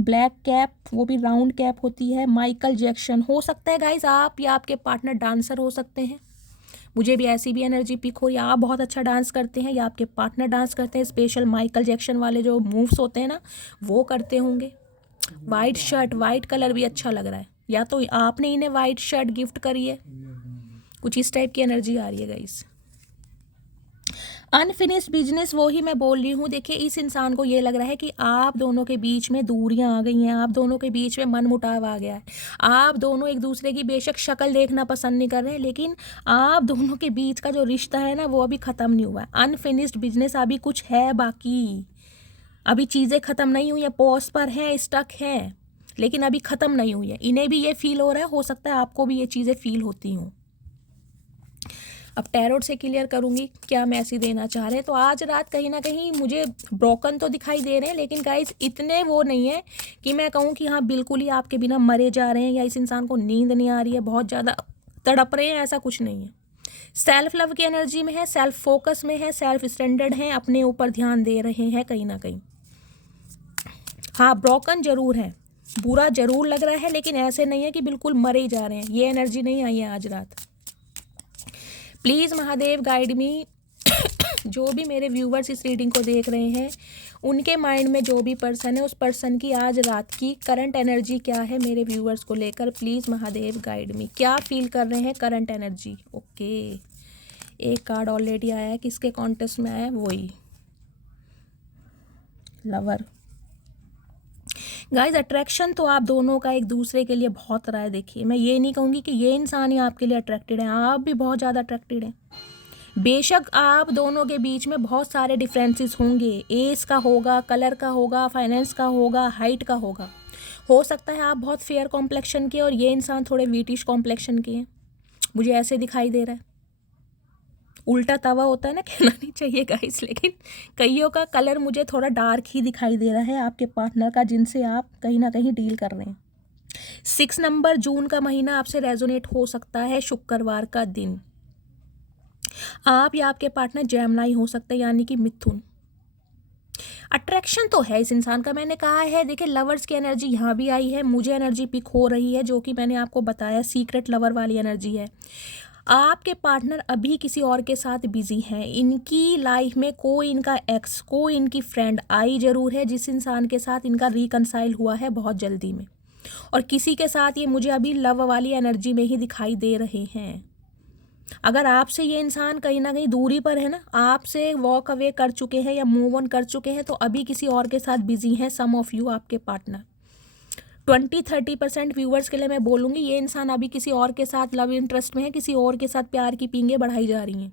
ब्लैक कैप, वो भी राउंड कैप होती है। माइकल जैक्सन हो सकता है गाइज, आप या आपके पार्टनर डांसर हो सकते हैं। मुझे भी ऐसी भी एनर्जी पिक हो, या आप बहुत अच्छा डांस करते हैं या आपके पार्टनर डांस करते हैं, स्पेशल माइकल जैक्सन वाले जो मूव्स होते हैं ना वो करते होंगे। वाइट शर्ट, वाइट कलर भी अच्छा लग रहा है, या तो आपने इन्हें वाइट शर्ट गिफ्ट करी है, कुछ इस टाइप की एनर्जी आ रही है गाइस। अनफिनिश्ड बिजनेस, वो ही मैं बोल रही हूँ। देखिए इस इंसान को ये लग रहा है कि आप दोनों के बीच में दूरियां आ गई हैं, आप दोनों के बीच में मन मुटाव आ गया है। आप दोनों एक दूसरे की बेशक शक्ल देखना पसंद नहीं कर रहे हैं, लेकिन आप दोनों के बीच का जो रिश्ता है ना वो अभी ख़त्म नहीं हुआ है। अनफिनिश्ड बिजनेस, अभी कुछ है बाकी, अभी चीज़ें ख़त्म नहीं हुई है, पॉज पर है, स्टक है, लेकिन अभी ख़त्म नहीं हुई है। इन्हें भी ये फील हो रहा है, हो सकता है आपको भी ये चीज़ें फील होती हों। अब टैरोट से क्लियर करूंगी क्या मैसेज देना चाह रहे हैं। तो आज रात कहीं ना कहीं मुझे ब्रोकन तो दिखाई दे रहे हैं, लेकिन गाइस इतने वो नहीं है कि मैं कहूँ कि हाँ बिल्कुल ही आपके बिना मरे जा रहे हैं या इस इंसान को नींद नहीं आ रही है, बहुत ज़्यादा तड़प रहे हैं, ऐसा कुछ नहीं है। सेल्फ लव की एनर्जी में है, सेल्फ फोकस में है, सेल्फ स्टैंडर्ड है, अपने ऊपर ध्यान दे रहे हैं कहीं ना कहीं। हाँ ब्रोकन जरूर है, बुरा जरूर लग रहा है, लेकिन ऐसे नहीं है कि बिल्कुल मरे ही जा रहे हैं, ये एनर्जी नहीं आई है आज रात। प्लीज़ महादेव गाइड मी। जो भी मेरे व्यूवर्स इस रीडिंग को देख रहे हैं, उनके माइंड में जो भी पर्सन है, उस पर्सन की आज रात की करंट एनर्जी क्या है मेरे व्यूवर्स को लेकर। प्लीज़ महादेव गाइड मी, क्या फील कर रहे हैं करंट एनर्जी। ओके, एक कार्ड ऑलरेडी आया है, किसके कॉन्टेस्ट में आया है, वही लवर। गाइज अट्रैक्शन तो आप दोनों का एक दूसरे के लिए बहुत रहा है। देखिए मैं ये नहीं कहूँगी कि ये इंसान ही आपके लिए अट्रैक्टेड है, आप भी बहुत ज़्यादा अट्रैक्टेड हैं। बेशक आप दोनों के बीच में बहुत सारे डिफरेंसेस होंगे, एज का होगा, कलर का होगा, फाइनेंस का होगा, हाइट का होगा। हो सकता है आप बहुत फेयर कॉम्प्लेक्शन के और ये इंसान थोड़े वीटिश कॉम्प्लेक्शन के हैं, मुझे ऐसे दिखाई दे रहा है। उल्टा तवा होता है ना, कहना नहीं चाहिए गाइस, लेकिन कईयों का कलर मुझे थोड़ा डार्क ही दिखाई दे रहा है आपके पार्टनर का, जिनसे आप कहीं ना कहीं डील कर रहे हैं। 6 नंबर जून का महीना आपसे रेजोनेट हो सकता है, शुक्रवार का दिन। आप या आपके पार्टनर जेमिनी हो सकते हैं, यानी कि मिथुन। अट्रैक्शन तो है इस इंसान का, मैंने कहा है। देखिए लवर्स की एनर्जी यहाँ भी आई है, मुझे एनर्जी पिक हो रही है, जो कि मैंने आपको बताया सीक्रेट लवर वाली एनर्जी है। आपके पार्टनर अभी किसी और के साथ बिजी हैं, इनकी लाइफ में कोई इनका एक्स, कोई इनकी फ्रेंड आई जरूर है, जिस इंसान के साथ इनका रिकनसाइल हुआ है बहुत जल्दी में, और किसी के साथ ये मुझे अभी लव वाली एनर्जी में ही दिखाई दे रहे हैं। अगर आपसे ये इंसान कहीं ना कहीं दूरी पर है ना, आपसे वॉक अवे कर चुके हैं या मूव ऑन कर चुके हैं, तो अभी किसी और के साथ बिजी हैं सम ऑफ यू, आपके पार्टनर। 20-30% व्यूवर्स के लिए मैं बोलूँगी ये इंसान अभी किसी और के साथ लव इंटरेस्ट में है, किसी और के साथ प्यार की पींगे बढ़ाई जा रही हैं,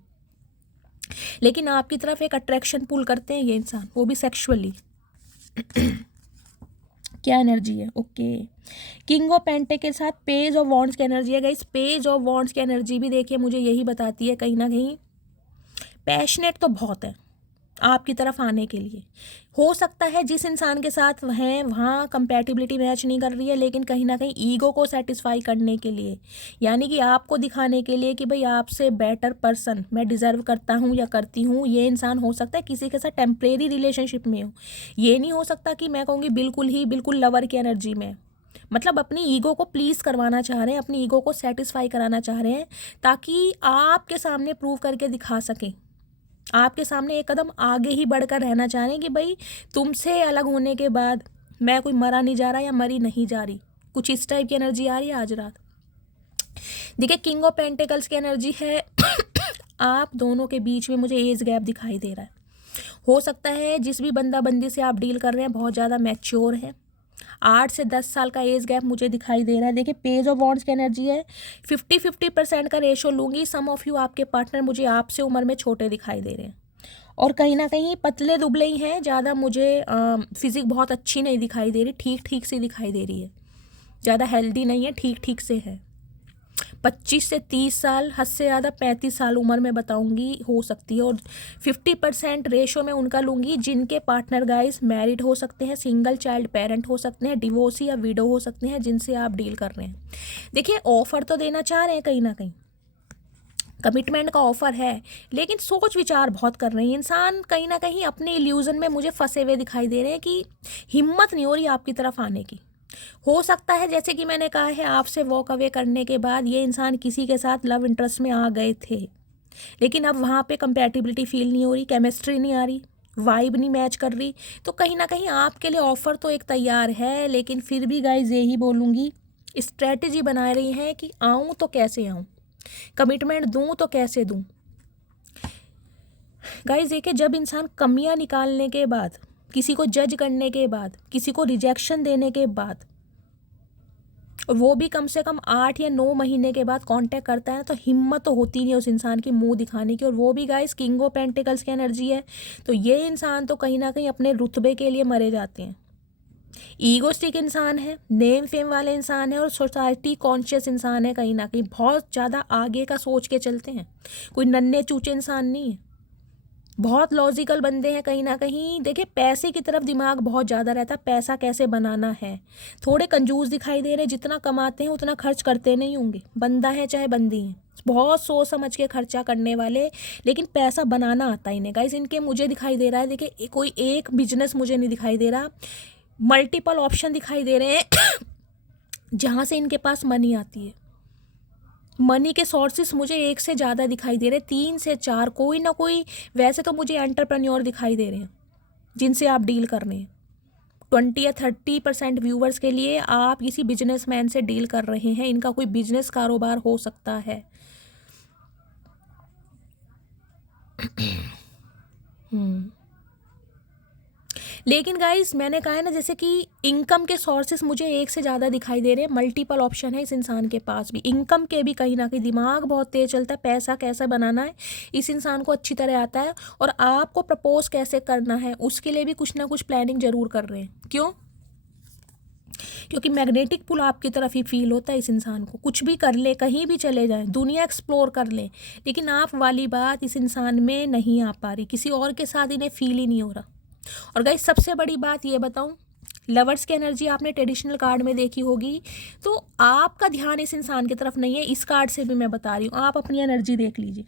लेकिन आपकी तरफ एक अट्रैक्शन पुल करते हैं ये इंसान, वो भी सेक्सुअली। क्या एनर्जी है, ओके। किंग ऑफ पेंटे के साथ पेज ऑफ वॉन्ड्स की एनर्जी है गाइस। पेज ऑफ वॉन्ड्स की एनर्जी भी देखिए मुझे यही बताती है कहीं ना कहीं पैशनेट तो बहुत है आपकी तरफ आने के लिए। हो सकता है जिस इंसान के साथ हैं वहाँ कंपैटिबिलिटी मैच नहीं कर रही है, लेकिन कहीं ना कहीं ईगो को सेटिस्फाई करने के लिए, यानी कि आपको दिखाने के लिए कि भाई आपसे बेटर पर्सन मैं डिज़र्व करता हूँ या करती हूँ, ये इंसान हो सकता है किसी के साथ टेम्परेरी रिलेशनशिप में हो। ये नहीं हो सकता कि मैं कहूँगी बिल्कुल लवर की एनर्जी में, मतलब अपनी ईगो को प्लीज़ करवाना चाह रहे हैं, अपनी ईगो को सेटिस्फाई कराना चाह रहे हैं, ताकि आपके सामने प्रूव करके दिखा सकें, आपके सामने एक कदम आगे ही बढ़कर रहना चाह रहे हैं कि भाई तुमसे अलग होने के बाद मैं कोई मरा नहीं जा रहा या मरी नहीं जा रही। कुछ इस टाइप की एनर्जी आ रही है आज रात। देखिए किंग ऑफ पेंटिकल्स की एनर्जी है। आप दोनों के बीच में मुझे एज गैप दिखाई दे रहा है। हो सकता है जिस भी बंदा बंदी से आप डील कर रहे हैं बहुत ज़्यादा मैच्योर है, 8 से 10 साल का एज गैप मुझे दिखाई दे रहा है। देखिए पेज ऑफ वॉन्ड्स की एनर्जी है, 50-50% का रेशो लूँगी। सम ऑफ यू आपके पार्टनर मुझे आपसे उम्र में छोटे दिखाई दे रहे हैं, और कहीं ना कहीं पतले दुबले ही हैं, ज़्यादा मुझे फिजिक बहुत अच्छी नहीं दिखाई दे रही, ठीक ठीक से दिखाई दे रही है, ज़्यादा हेल्दी नहीं है, ठीक ठीक से है। 25 से 30 साल, हद से ज़्यादा 35 साल उम्र में बताऊंगी हो सकती है। और 50% रेशो में उनका लूँगी जिनके पार्टनर गाइस मैरिड हो सकते हैं, सिंगल चाइल्ड पेरेंट हो सकते हैं, डिवोर्सी या विडो हो सकते हैं, जिनसे आप डील कर रहे हैं। देखिए ऑफ़र तो देना चाह रहे हैं, कहीं ना कहीं कमिटमेंट का ऑफ़र है, लेकिन सोच विचार बहुत कर रहे हैं इंसान, कहीं ना कहीं अपने इल्यूज़न में मुझे फंसे हुए दिखाई दे रहे हैं कि हिम्मत नहीं हो रही आपकी तरफ आने की। हो सकता है जैसे कि मैंने कहा है, आपसे वॉक अवे करने के बाद ये इंसान किसी के साथ लव इंटरेस्ट में आ गए थे, लेकिन अब वहाँ पे कंपैटिबिलिटी फील नहीं हो रही, केमिस्ट्री नहीं आ रही, वाइब नहीं मैच कर रही। तो कहीं ना कहीं आपके लिए ऑफ़र तो एक तैयार है, लेकिन फिर भी गाइज यही बोलूँगी, स्ट्रेटजी बना रही हैं कि आऊँ तो कैसे आऊँ, कमिटमेंट दूँ तो कैसे दूँ। गाइज देखिए, जब इंसान कमियाँ निकालने के बाद, किसी को जज करने के बाद, किसी को रिजेक्शन देने के बाद, और वो भी कम से कम 8 या 9 महीने के बाद कांटेक्ट करता है, तो हिम्मत तो होती नहीं है उस इंसान की मुंह दिखाने की। और वो भी गाइस किंग ऑफ पेंटिकल्स की एनर्जी है, तो ये इंसान तो कहीं ना कहीं अपने रुतबे के लिए मरे जाते हैं। ईगोस्टिक इंसान है, नेम फेम वाले इंसान है, और सोसाइटी कॉन्शियस इंसान है, कहीं ना कहीं बहुत ज़्यादा आगे का सोच के चलते हैं, कोई नन्हे चूचे इंसान नहीं है, बहुत लॉजिकल बंदे हैं कहीं ना कहीं। देखिए पैसे की तरफ दिमाग बहुत ज़्यादा रहता है, पैसा कैसे बनाना है। थोड़े कंजूस दिखाई दे रहे, जितना कमाते हैं उतना खर्च करते नहीं होंगे, बंदा है चाहे बंदी है, बहुत सोच समझ के खर्चा करने वाले, लेकिन पैसा बनाना आता ही नहीं गाइस इनके। मुझे दिखाई दे रहा है, देखिए कोई एक बिजनेस मुझे नहीं दिखाई दे रहा, मल्टीपल ऑप्शन दिखाई दे रहे हैं जहाँ से इनके पास मनी आती है। मनी के सोर्सेस मुझे एक से ज़्यादा दिखाई दे रहे, 3 से 4, कोई ना कोई। वैसे तो मुझे एंटरप्रेन्योर दिखाई दे रहे हैं जिनसे आप डील कर रहे हैं। 20 या 30% व्यूवर्स के लिए आप किसी बिजनेसमैन से डील कर रहे हैं, इनका कोई बिजनेस कारोबार हो सकता है। लेकिन गाइस मैंने कहा है ना, जैसे कि इनकम के सोर्सेस मुझे एक से ज़्यादा दिखाई दे रहे हैं, मल्टीपल ऑप्शन है इस इंसान के पास भी। इनकम के भी कहीं ना कहीं दिमाग बहुत तेज चलता है, पैसा कैसे बनाना है इस इंसान को अच्छी तरह आता है, और आपको प्रपोज कैसे करना है उसके लिए भी कुछ ना कुछ प्लानिंग जरूर कर रहे हैं। क्यों? क्योंकि मैग्नेटिक पुल आपकी तरफ ही फील होता है इस इंसान को। कुछ भी कर ले, कहीं भी चले जाए, दुनिया एक्सप्लोर कर ले, लेकिन आप वाली बात इस इंसान में नहीं आ पा रही, किसी और के साथ इन्हें फील ही नहीं हो रहा। और गाइस सबसे बड़ी बात ये बताऊं, लवर्स की एनर्जी आपने ट्रेडिशनल कार्ड में देखी होगी, तो आपका ध्यान इस इंसान की तरफ नहीं है। इस कार्ड से भी मैं बता रही हूँ, आप अपनी एनर्जी देख लीजिए,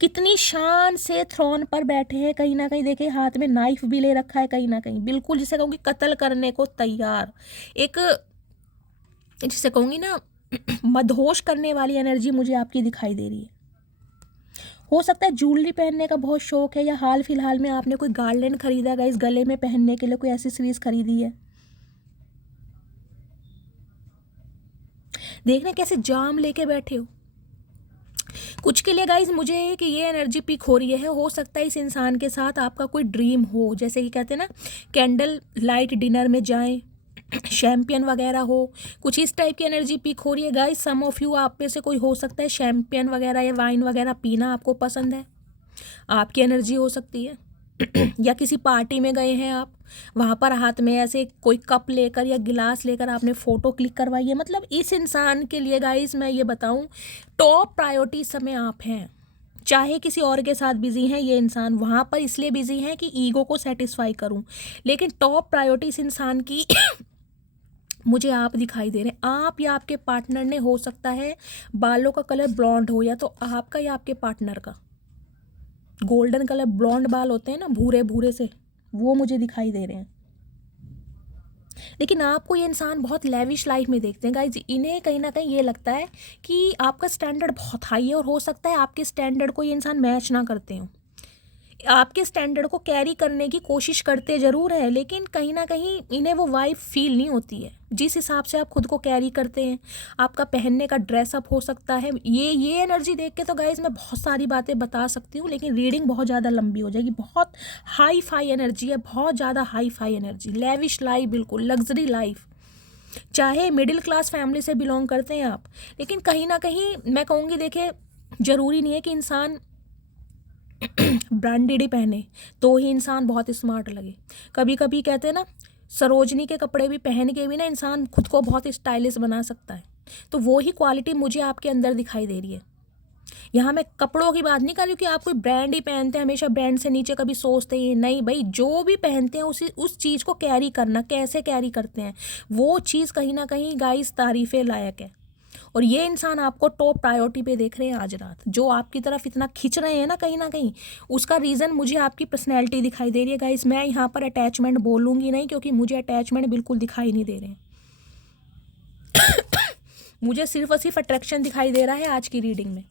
कितनी शान से थ्रोन पर बैठे हैं। कहीं ना कहीं देखिए हाथ में नाइफ भी ले रखा है, कहीं ना कहीं बिल्कुल जिसे कहूँगी कत्ल करने को तैयार, एक जिसे कहूँगी ना मदहोश करने वाली एनर्जी मुझे आपकी दिखाई दे रही है। हो सकता है ज्वेलरी पहनने का बहुत शौक है, या हाल फिलहाल में आपने कोई गार्लैंड खरीदा है, इस गले में पहनने के लिए कोई एक्सेसरीज खरीदी है। देख रहे कैसे जाम लेके बैठे हो। कुछ के लिए गाइज मुझे कि ये एनर्जी पिक हो रही है, हो सकता है इस इंसान के साथ आपका कोई ड्रीम हो, जैसे कि कहते हैं ना कैंडल लाइट डिनर में जाएं, शैम्पियन वगैरह हो, कुछ इस टाइप की एनर्जी पिक हो रही है गाइस। सम ऑफ यू आप में से कोई हो सकता है शैम्पियन वगैरह या वाइन वगैरह पीना आपको पसंद है, आपकी एनर्जी हो सकती है। या किसी पार्टी में गए हैं आप, वहाँ पर हाथ में ऐसे कोई कप लेकर या गिलास लेकर आपने फ़ोटो क्लिक करवाई है। मतलब इस इंसान के लिए गाइस मैं ये बताऊँ, टॉप प्रायोरिटी समय आप हैं। चाहे किसी और के साथ बिजी हैं ये इंसान, वहाँ पर इसलिए बिजी हैं कि ईगो को सेटिस्फाई करूँ, लेकिन टॉप प्रायोरिटी इस इंसान की मुझे आप दिखाई दे रहे हैं। आप या आपके पार्टनर ने, हो सकता है बालों का कलर ब्लॉन्ड हो, या तो आपका या आपके पार्टनर का गोल्डन कलर ब्लॉन्ड बाल होते हैं ना, भूरे भूरे से, वो मुझे दिखाई दे रहे हैं। लेकिन आपको ये इंसान बहुत लेविश लाइफ में देखते हैं गाइज, इन्हें कहीं ना कहीं ये लगता है कि आपका स्टैंडर्ड बहुत हाई है, और हो सकता है आपके स्टैंडर्ड को ये इंसान मैच ना करते हो। आपके स्टैंडर्ड को कैरी करने की कोशिश करते ज़रूर है, लेकिन कहीं ना कहीं इन्हें वो वाइब फील नहीं होती है जिस हिसाब से आप खुद को कैरी करते हैं। आपका पहनने का ड्रेसअप हो सकता है, ये एनर्जी देख के तो गाइज मैं बहुत सारी बातें बता सकती हूँ, लेकिन रीडिंग बहुत ज़्यादा लंबी हो जाएगी। बहुत हाई फाई एनर्जी है, बहुत ज़्यादा hi fi energy, lavish life, बिल्कुल लग्जरी लाइफ। चाहे मिडिल क्लास फैमिली से बिलोंग करते हैं आप, लेकिन कहीं ना कहीं मैं कहूँगी देखिए, ज़रूरी नहीं है कि इंसान ब्रांडेड ही पहने तो ही इंसान बहुत स्मार्ट लगे। कभी कभी कहते हैं ना, सरोजनी के कपड़े भी पहन के भी ना इंसान खुद को बहुत स्टाइलिश बना सकता है। तो वो ही क्वालिटी मुझे आपके अंदर दिखाई दे रही है। यहाँ मैं कपड़ों की बात नहीं कर रही हूँ कि आप कोई ब्रांड ही पहनते हैं, हमेशा ब्रांड से नीचे कभी सोचते ही नहीं। भाई जो भी पहनते हैं उस चीज़ को कैरी करना, कैसे कैरी करते हैं, वो चीज़ कहीं ना कहीं गाइस तारीफ़े लायक है। और ये इंसान आपको टॉप प्रायोरिटी पे देख रहे हैं आज रात, जो आपकी तरफ इतना खिंच रहे हैं ना कहीं उसका रीज़न मुझे आपकी पर्सनैलिटी दिखाई दे रही है गाइस। मैं यहाँ पर अटैचमेंट बोलूँगी नहीं, क्योंकि मुझे अटैचमेंट बिल्कुल दिखाई नहीं दे रहे हैं। मुझे सिर्फ और सिर्फ अट्रैक्शन दिखाई दे रहा है आज की रीडिंग में।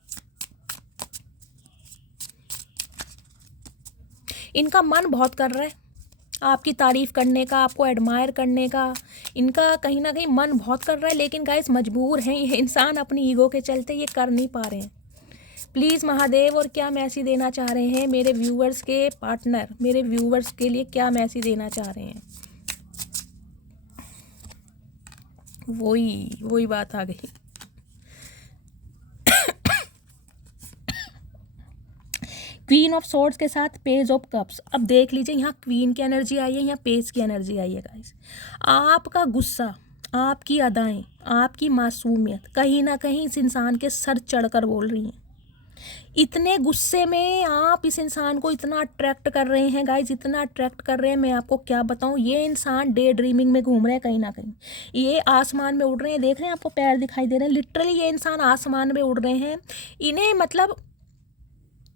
इनका मन बहुत कर रहा है आपकी तारीफ़ करने का, आपको एडमायर करने का, इनका कहीं ना कहीं मन बहुत कर रहा है, लेकिन गाइस मजबूर हैं ये इंसान, अपनी ईगो के चलते ये कर नहीं पा रहे हैं। प्लीज़ महादेव, और क्या मैसेज देना चाह रहे हैं मेरे व्यूवर्स के पार्टनर, मेरे व्यूवर्स के लिए क्या मैसेज देना चाह रहे हैं? वही बात आ गई। क्वीन ऑफ सोर्ड्स के साथ पेज ऑफ कप्स। अब देख लीजिए, यहाँ क्वीन की एनर्जी आई है, यहाँ पेज की एनर्जी आई है गाइस। आपका गुस्सा, आपकी अदाएं, आपकी मासूमियत कहीं ना कहीं इस इंसान के सर चढ़कर बोल रही हैं। इतने गुस्से में आप इस इंसान को इतना अट्रैक्ट कर रहे हैं गाइज, इतना अट्रैक्ट कर रहे हैं, मैं आपको क्या बताऊं। ये इंसान डे ड्रीमिंग में घूम रहे हैं कहीं ना कहीं, ये आसमान में उड़ रहे हैं, देख रहे हैं आपको पैर दिखाई दे रहे हैं, लिटरली ये इंसान आसमान में उड़ रहे हैं। इन्हें मतलब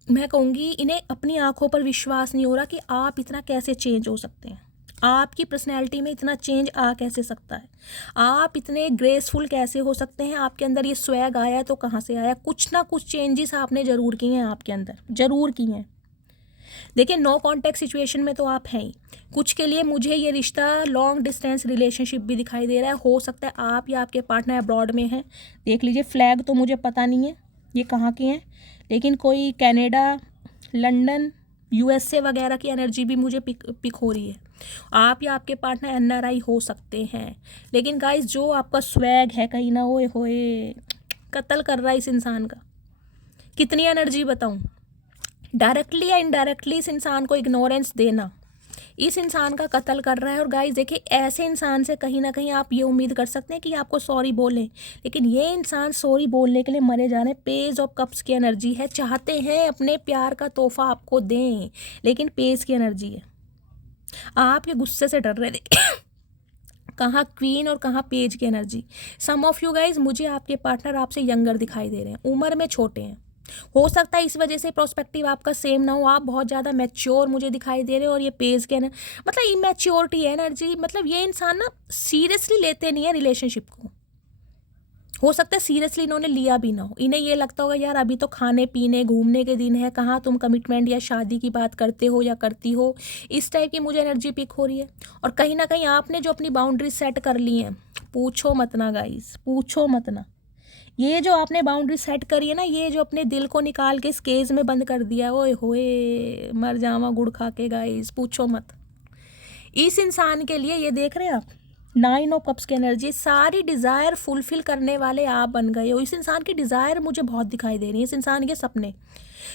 मैं कहूँगी इन्हें अपनी आंखों पर विश्वास नहीं हो रहा कि आप इतना कैसे चेंज हो सकते हैं, आपकी पर्सनैलिटी में इतना चेंज आ कैसे सकता है, आप इतने ग्रेसफुल कैसे हो सकते हैं, आपके अंदर ये स्वैग आया तो कहाँ से आया। कुछ ना कुछ चेंजेस आपने ज़रूर किए हैं, आपके अंदर ज़रूर किए हैं। देखिए नो कॉन्टैक्ट सिचुएशन में तो आप हैं ही, कुछ के लिए मुझे ये रिश्ता लॉन्ग डिस्टेंस रिलेशनशिप भी दिखाई दे रहा है। हो सकता है आप या आपके पार्टनर अब्रॉड में हैं। देख लीजिए, फ्लैग तो मुझे पता नहीं है ये कहाँ के हैं, लेकिन कोई कनाडा, लंदन, यूएसए वगैरह की एनर्जी भी मुझे पिक हो रही है। आप या आपके पार्टनर एनआरआई हो सकते हैं, लेकिन गाइस जो आपका स्वैग है कहीं ना, ओए होए कत्ल कर रहा है इस इंसान का। कितनी एनर्जी बताऊं, डायरेक्टली या इनडायरेक्टली इस इंसान को इग्नोरेंस देना इस इंसान का कत्ल कर रहा है। और गाइस देखिए, ऐसे इंसान से कहीं ना कहीं आप ये उम्मीद कर सकते हैं कि आपको सॉरी बोलें, लेकिन ये इंसान सॉरी बोलने के लिए मरे जा रहे हैं। पेज ऑफ कप्स की एनर्जी है, चाहते हैं अपने प्यार का तोहफा आपको दें, लेकिन पेज की एनर्जी है, आपके गुस्से से डर रहे। देखिए कहाँ क्वीन और कहाँ पेज की energy. Some of you guys, मुझे आपके पार्टनर आपसे यंगर दिखाई दे रहे हैं, उम्र में छोटे हैं। हो सकता है इस वजह से प्रोस्पेक्टिव आपका सेम ना हो, आप बहुत ज़्यादा मैच्योर मुझे दिखाई दे रहे हो। और ये पेज के मतलब इमेच्योरिटी एनर्जी, मतलब ये इंसान ना सीरियसली लेते नहीं है रिलेशनशिप को। हो सकता है सीरियसली इन्होंने लिया भी ना हो, इन्हें ये लगता होगा यार अभी तो खाने पीने घूमने के दिन है, कहाँ तुम कमिटमेंट या शादी की बात करते हो या करती हो। इस टाइप की मुझे एनर्जी पिक हो रही है। और कहीं ना कहीं आपने जो अपनी बाउंड्री सेट कर ली हैं, पूछो मत ना गाइस, पूछो मत ना। ये जो आपने बाउंड्री सेट करी है ना, ये जो अपने दिल को निकाल के इस केज में बंद कर दिया, ओए होए मर जावा गुड़ खा के गाइस, पूछो मत। इस इंसान के लिए ये देख रहे हैं आप, 9 ऑफ कप्स की एनर्जी, सारी डिज़ायर फुलफिल करने वाले आप बन गए हो। इस इंसान की डिज़ायर मुझे बहुत दिखाई दे रही है, इस इंसान के सपने।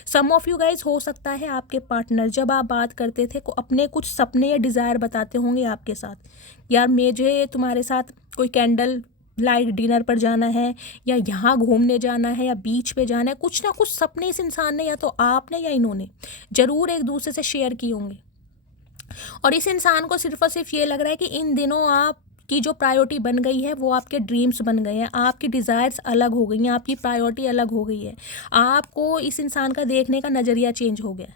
सम ऑफ यू गाइज, हो सकता है आपके पार्टनर जब आप बात करते थे को अपने कुछ सपने या डिज़ायर बताते होंगे आपके साथ, यार मुझे तुम्हारे साथ कोई कैंडल लाइट डिनर पर जाना है, या यहाँ घूमने जाना है, या बीच पे जाना है। कुछ ना कुछ सपने इस इंसान ने, या तो आपने या इन्होंने ज़रूर एक दूसरे से शेयर किए होंगे। और इस इंसान को सिर्फ और सिर्फ ये लग रहा है कि इन दिनों आप की जो प्रायोरिटी बन गई है वो आपके ड्रीम्स बन गए हैं, आपकी डिज़ायर्स अलग हो गई हैं, आपकी प्रायोरिटी अलग हो गई है, आपको इस इंसान का देखने का नज़रिया चेंज हो गया।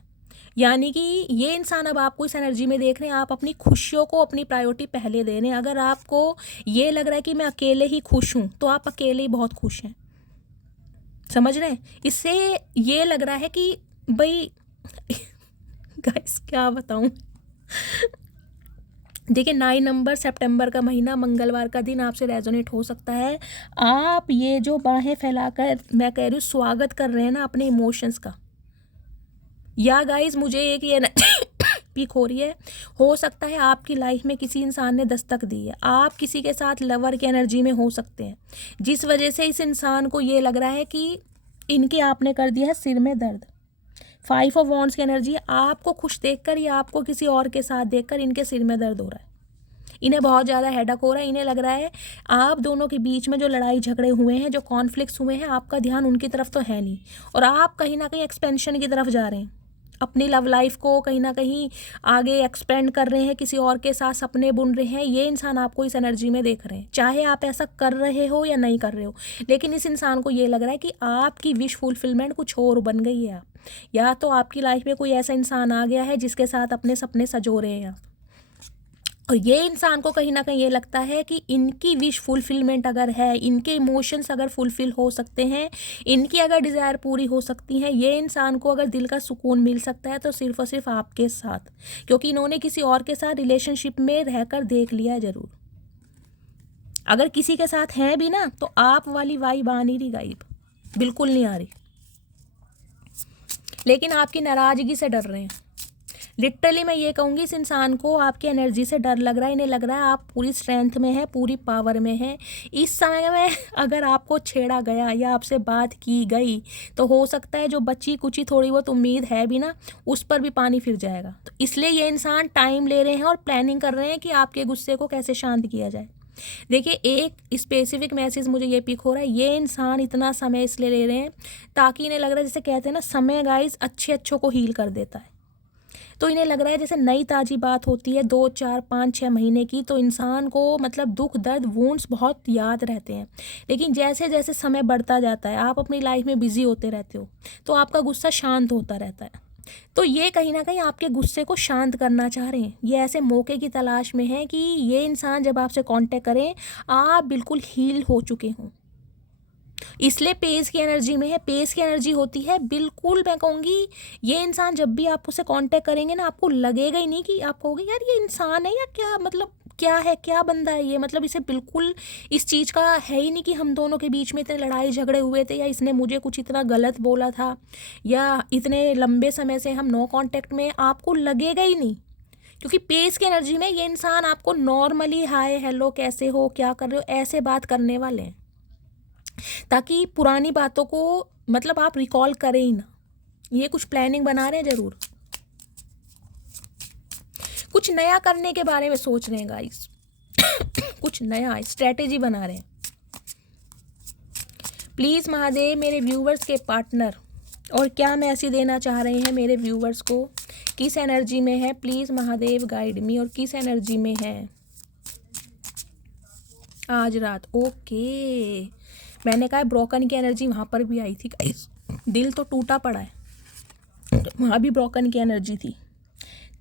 यानी कि ये इंसान अब आपको इस एनर्जी में देख रहे हैं, आप अपनी खुशियों को अपनी प्रायोरिटी पहले दे रहे हैं। अगर आपको ये लग रहा है कि मैं अकेले ही खुश हूँ, तो आप अकेले ही बहुत खुश हैं, समझ रहे हैं। इससे ये लग रहा है कि भाई गाइस क्या बताऊँ। देखिए 9 नंबर, सितंबर का महीना, मंगलवार का दिन आपसे रेजोनेट हो सकता है। आप ये जो बाहें फैलाकर मैं कह रही हूँ स्वागत कर रहे हैं ना अपने इमोशंस का, या गाइस मुझे एक ये पिक हो रही है, हो सकता है आपकी लाइफ में किसी इंसान ने दस्तक दी है, आप किसी के साथ लवर की एनर्जी में हो सकते हैं, जिस वजह से इस इंसान को ये लग रहा है कि इनके आपने कर दिया है सिर में दर्द। 5 ऑफ वॉन्ड्स की एनर्जी, आपको खुश देखकर या आपको किसी और के साथ देखकर इनके सिर में दर्द हो रहा है, इन्हें बहुत ज़्यादा हेडेक हो रहा है, इन्हें लग रहा है आप दोनों के बीच में जो लड़ाई झगड़े हुए हैं, जो कॉन्फ्लिक्ट्स हुए हैं, आपका ध्यान उनकी तरफ तो है नहीं और आप कहीं ना कहीं एक्सपेंशन की तरफ जा रहे हैं, अपनी लव लाइफ को कहीं ना कहीं आगे एक्सपेंड कर रहे हैं, किसी और के साथ सपने बुन रहे हैं। ये इंसान आपको इस एनर्जी में देख रहे हैं, चाहे आप ऐसा कर रहे हो या नहीं कर रहे हो, लेकिन इस इंसान को ये लग रहा है कि आपकी विश फुलफिलमेंट कुछ और बन गई है। आप या तो आपकी लाइफ में कोई ऐसा इंसान आ गया है जिसके साथ अपने सपने सजो रहे हैं आप, और ये इंसान को कहीं ना कहीं ये लगता है कि इनकी विश फुलफिलमेंट अगर है, इनके इमोशंस अगर फुलफिल हो सकते हैं, इनकी अगर डिज़ायर पूरी हो सकती हैं, ये इंसान को अगर दिल का सुकून मिल सकता है तो सिर्फ और सिर्फ आपके साथ, क्योंकि इन्होंने किसी और के साथ रिलेशनशिप में रहकर देख लिया है ज़रूर। अगर किसी के साथ हैं भी ना तो आप वाली वाइब आ नहीं रही, गाइब बिल्कुल नहीं आ रही, लेकिन आपकी नाराज़गी से डर रहे हैं। लिटरली मैं ये कहूँगी, इस इंसान को आपकी एनर्जी से डर लग रहा है, इन्हें लग रहा है आप पूरी स्ट्रेंथ में है, पूरी पावर में है। इस समय में अगर आपको छेड़ा गया या आपसे बात की गई तो हो सकता है जो बची कुची थोड़ी बहुत उम्मीद है भी ना, उस पर भी पानी फिर जाएगा। तो इसलिए ये इंसान टाइम ले रहे हैं और प्लानिंग कर रहे हैं कि आपके गुस्से को कैसे शांत किया जाए। देखिए, एक स्पेसिफिक मैसेज मुझे ये पिक हो रहा है, ये इंसान इतना समय इसलिए ले रहे हैं ताकि इन्हें लग रहा है, जैसे कहते हैं ना, समय गाइस अच्छों को हील कर देता है। तो इन्हें लग रहा है जैसे नई ताज़ी बात होती है 2, 4, 5, 6 महीने की, तो इंसान को मतलब दुख दर्द वुंड्स बहुत याद रहते हैं, लेकिन जैसे जैसे समय बढ़ता जाता है, आप अपनी लाइफ में बिजी होते रहते हो, तो आपका गुस्सा शांत होता रहता है। तो ये कहीं ना कहीं आपके गुस्से को शांत करना चाह रहे हैं, ये ऐसे मौके की तलाश में है कि ये इंसान जब आपसे कांटेक्ट करें आप बिल्कुल हील हो चुके हों। इसलिए पेस की एनर्जी में है। पेस की एनर्जी होती है, बिल्कुल मैं कहूँगी ये इंसान जब भी आप उससे कांटेक्ट करेंगे ना, आपको लगेगा ही नहीं कि आप कहोगे यार ये इंसान है या क्या, मतलब क्या है, क्या बंदा है ये, मतलब इसे बिल्कुल इस चीज़ का है ही नहीं कि हम दोनों के बीच में इतने लड़ाई झगड़े हुए थे, या इसने मुझे कुछ इतना गलत बोला था, या इतने लंबे समय से हम नो कांटेक्ट में, आपको लगेगा ही नहीं। क्योंकि पेस की एनर्जी में ये इंसान आपको नॉर्मली हाय हेलो कैसे हो, क्या कर रहे हो, ऐसे बात करने वाले हैं, ताकि पुरानी बातों को मतलब आप रिकॉल करें ही ना। ये कुछ प्लानिंग बना रहे हैं ज़रूर, कुछ नया करने के बारे में सोच रहे हैं गाइस कुछ नया स्ट्रेटेजी बना रहे हैं। प्लीज़ महादेव मेरे व्यूवर्स के पार्टनर, और क्या मैसेज देना चाह रहे हैं मेरे व्यूवर्स को, किस एनर्जी में है, प्लीज़ महादेव गाइड मी, और किस एनर्जी में है आज रात। ओके, मैंने कहा ब्रोकन की एनर्जी वहाँ पर भी आई थी गाइस, दिल तो टूटा पड़ा है, वहाँ भी ब्रोकन की एनर्जी थी।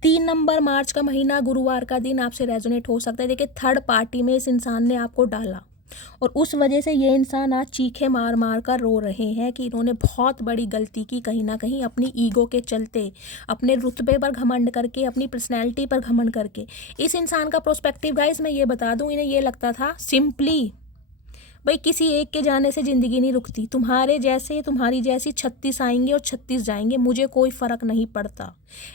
3 नंबर मार्च का महीना, गुरुवार का दिन आपसे रेजोनेट हो सकता है। देखिए, थर्ड पार्टी में इस इंसान ने आपको डाला और उस वजह से ये इंसान आज चीखे मार मार कर रो रहे हैं कि इन्होंने बहुत बड़ी गलती की, कहीं ना कहीं अपनी ईगो के चलते, अपने रुतबे पर घमंड करके, अपनी पर्सनैलिटी पर घमंड करके। इस इंसान का प्रोस्पेक्टिव गाइस मैं ये बता दूं, इन्हें ये लगता था सिंपली भाई किसी एक के जाने से ज़िंदगी नहीं रुकती, तुम्हारे जैसे तुम्हारी जैसी 36 आएंगे और 36 जाएंगे, मुझे कोई फ़र्क नहीं पड़ता,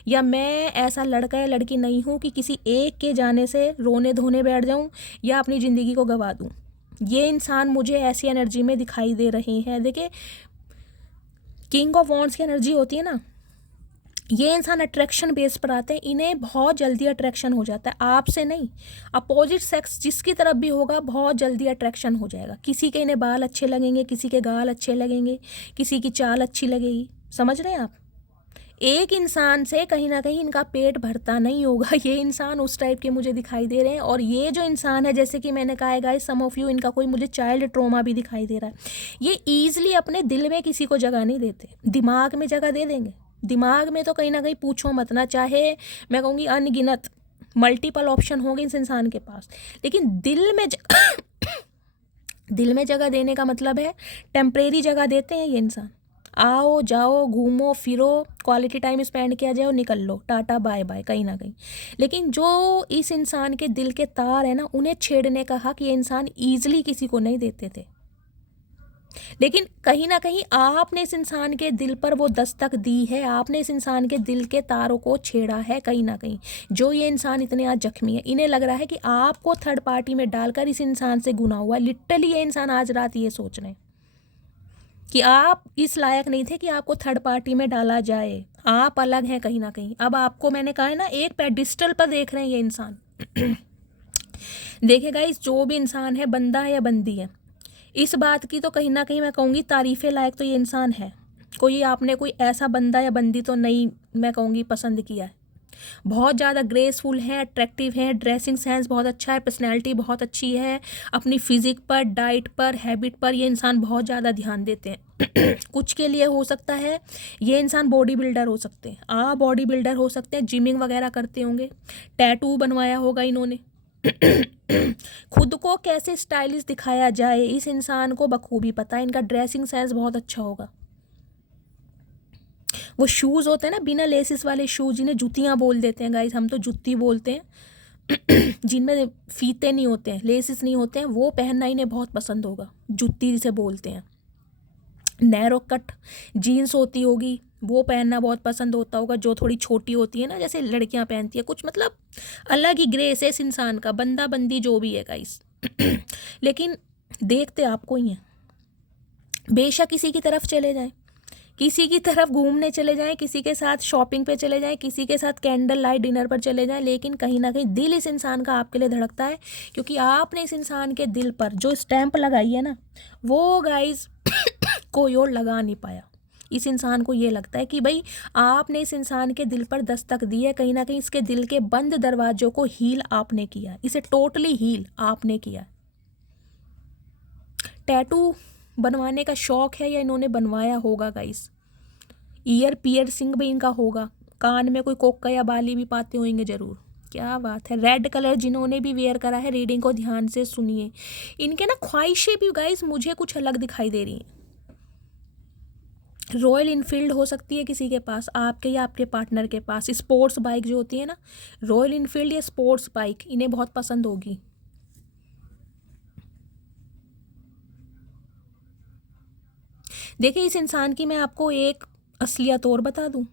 या मैं ऐसा लड़का या लड़की नहीं हूँ कि किसी एक के जाने से रोने धोने बैठ जाऊँ या अपनी ज़िंदगी को गंवा दूँ। ये इंसान मुझे ऐसी एनर्जी में दिखाई दे रहे हैं। देखिए, किंग ऑफ वॉन्ड्स की एनर्जी होती है ना, ये इंसान अट्रैक्शन बेस पर आते हैं, इन्हें बहुत जल्दी अट्रैक्शन हो जाता है, आपसे नहीं, अपोजिट सेक्स जिसकी तरफ भी होगा बहुत जल्दी अट्रैक्शन हो जाएगा। किसी के इन्हें बाल अच्छे लगेंगे, किसी के गाल अच्छे लगेंगे, किसी की चाल अच्छी लगेगी, समझ रहे हैं आप। एक इंसान से कहीं ना कहीं इनका पेट भरता नहीं होगा, ये इंसान उस टाइप के मुझे दिखाई दे रहे हैं। और ये जो इंसान है, जैसे कि मैंने कहा है गाइस, सम ऑफ यू, इनका कोई मुझे चाइल्ड ट्रॉमा भी दिखाई दे रहा है। ये ईजिली अपने दिल में किसी को जगह नहीं देते, दिमाग में जगह दे देंगे। दिमाग में तो कहीं ना कहीं पूछो मत ना, चाहे मैं कहूँगी अनगिनत मल्टीपल ऑप्शन होंगे इस इंसान के पास, लेकिन दिल में जगह देने का मतलब है टेम्परेरी जगह देते हैं ये इंसान। आओ जाओ, घूमो फिरो, क्वालिटी टाइम स्पेंड किया जाए और निकल लो, टाटा बाय बाय कहीं ना कहीं। लेकिन जो इस इंसान के दिल के तार है ना, उन्हें छेड़ने का हक ये इंसान ईजिली किसी को नहीं देते थे। लेकिन कहीं ना कहीं आपने इस इंसान के दिल पर वो दस्तक दी है, आपने इस इंसान के दिल के तारों को छेड़ा है कहीं ना कहीं, जो ये इंसान इतने आज जख्मी है। इन्हें लग रहा है कि आपको थर्ड पार्टी में डालकर इस इंसान से गुनाह हुआ। लिटरली ये इंसान आज रात ये सोच रहे हैं कि आप इस लायक नहीं थे कि आपको थर्ड पार्टी में डाला जाए, आप अलग हैं कहीं ना कहीं। अब आपको मैंने कहा है ना, एक पेडिस्टल पर देख रहे हैं ये इंसान देखिए गाइस, जो भी इंसान है, बंदा है या बंदी है, इस बात की तो कहीं ना कहीं मैं कहूँगी तारीफ़े लायक तो ये इंसान है। कोई आपने कोई ऐसा बंदा या बंदी तो नहीं, मैं कहूँगी, पसंद किया है। बहुत ज़्यादा ग्रेसफुल है, अट्रैक्टिव है, ड्रेसिंग सेंस बहुत अच्छा है, पर्सनैलिटी बहुत अच्छी है, अपनी फिजिक पर, डाइट पर, हैबिट पर ये इंसान बहुत ज़्यादा ध्यान देते हैं। कुछ के लिए हो सकता है ये इंसान बॉडी बिल्डर हो सकते हैं, आप बॉडी बिल्डर हो सकते हैं, जिमिंग वगैरह करते होंगे, टैटू बनवाया होगा इन्होंने। खुद को कैसे स्टाइलिश दिखाया जाए इस इंसान को बखूबी पता है, इनका ड्रेसिंग सेंस बहुत अच्छा होगा। वो शूज़ होते हैं ना, बिना लेसिस वाले शूज़, जिन्हें जूतियाँ बोल देते हैं गाइस, हम तो जुत्ती बोलते हैं। जिनमें फीते नहीं होते हैं, लेसिस नहीं होते हैं, वो पहनना इन्हें बहुत पसंद होगा, जुत्ती जिसे बोलते हैं। नैरो कट जीन्स होती होगी, वो पहनना बहुत पसंद होता होगा, जो थोड़ी छोटी होती है ना, जैसे लड़कियां पहनती है, कुछ मतलब अलग ही ग्रेस है इस इंसान का, बंदा बंदी जो भी है गाइस। लेकिन देखते आपको ही हैं, बेशक किसी की तरफ चले जाएं, किसी की तरफ घूमने चले जाएं, किसी के साथ शॉपिंग पे चले जाएं, किसी के साथ कैंडल लाइट डिनर पर चले जाएं, लेकिन कहीं ना कहीं दिल इस इंसान का आपके लिए धड़कता है, क्योंकि आपने इस इंसान के दिल पर जो स्टैंप लगाई है ना, वो गाइस कोई और लगा नहीं पाया। इस इंसान को ये लगता है कि भाई आपने इस इंसान के दिल पर दस्तक दी है, कहीं ना कहीं इसके दिल के बंद दरवाजों को हील आपने किया, इसे टोटली हील आपने किया। टैटू बनवाने का शौक है या इन्होंने बनवाया होगा गाइस। ईयर पियर्सिंग भी इनका होगा, कान में कोई कोका या बाली भी पाते होंगे जरूर। क्या बात है, रेड कलर जिन्होंने भी वेयर करा है, रीडिंग को ध्यान से सुनिए, इनके ना ख्वाहिशें भी गाइस मुझे कुछ अलग दिखाई दे रही हैं। रॉयल इनफील्ड हो सकती है किसी के पास, आपके या आपके पार्टनर के पास। स्पोर्ट्स बाइक जो होती है ना, रॉयल इनफील्ड या स्पोर्ट्स बाइक इन्हें बहुत पसंद होगी। देखिए, इस इंसान की मैं आपको एक असलियत और बता दूं,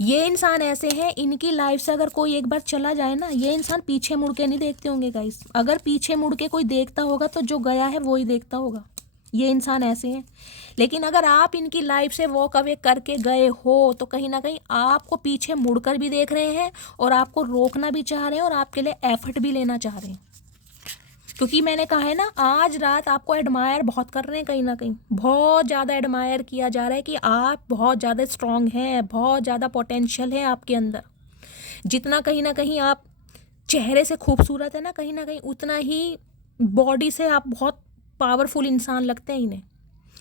ये इंसान ऐसे हैं, इनकी लाइफ से अगर कोई एक बार चला जाए ना, ये इंसान पीछे मुड़ के नहीं देखते होंगे गाइस। अगर पीछे मुड़ के कोई देखता होगा तो जो गया है वो ही देखता होगा, ये इंसान ऐसे हैं। लेकिन अगर आप इनकी लाइफ से वॉक अवे करके गए हो तो कहीं ना कहीं आपको पीछे मुड़कर भी देख रहे हैं, और आपको रोकना भी चाह रहे हैं, और आपके लिए एफर्ट भी लेना चाह रहे हैं, क्योंकि मैंने कहा है ना, आज रात आपको एडमायर बहुत कर रहे हैं, कहीं ना कहीं बहुत ज़्यादा एडमायर किया जा रहा है कि आप बहुत ज़्यादा स्ट्रांग हैं, बहुत ज़्यादा पोटेंशियल है आपके अंदर। जितना कहीं ना कहीं आप चेहरे से खूबसूरत है ना कहीं उतना ही बॉडी से आप बहुत पावरफुल इंसान लगते हैं इन्हें।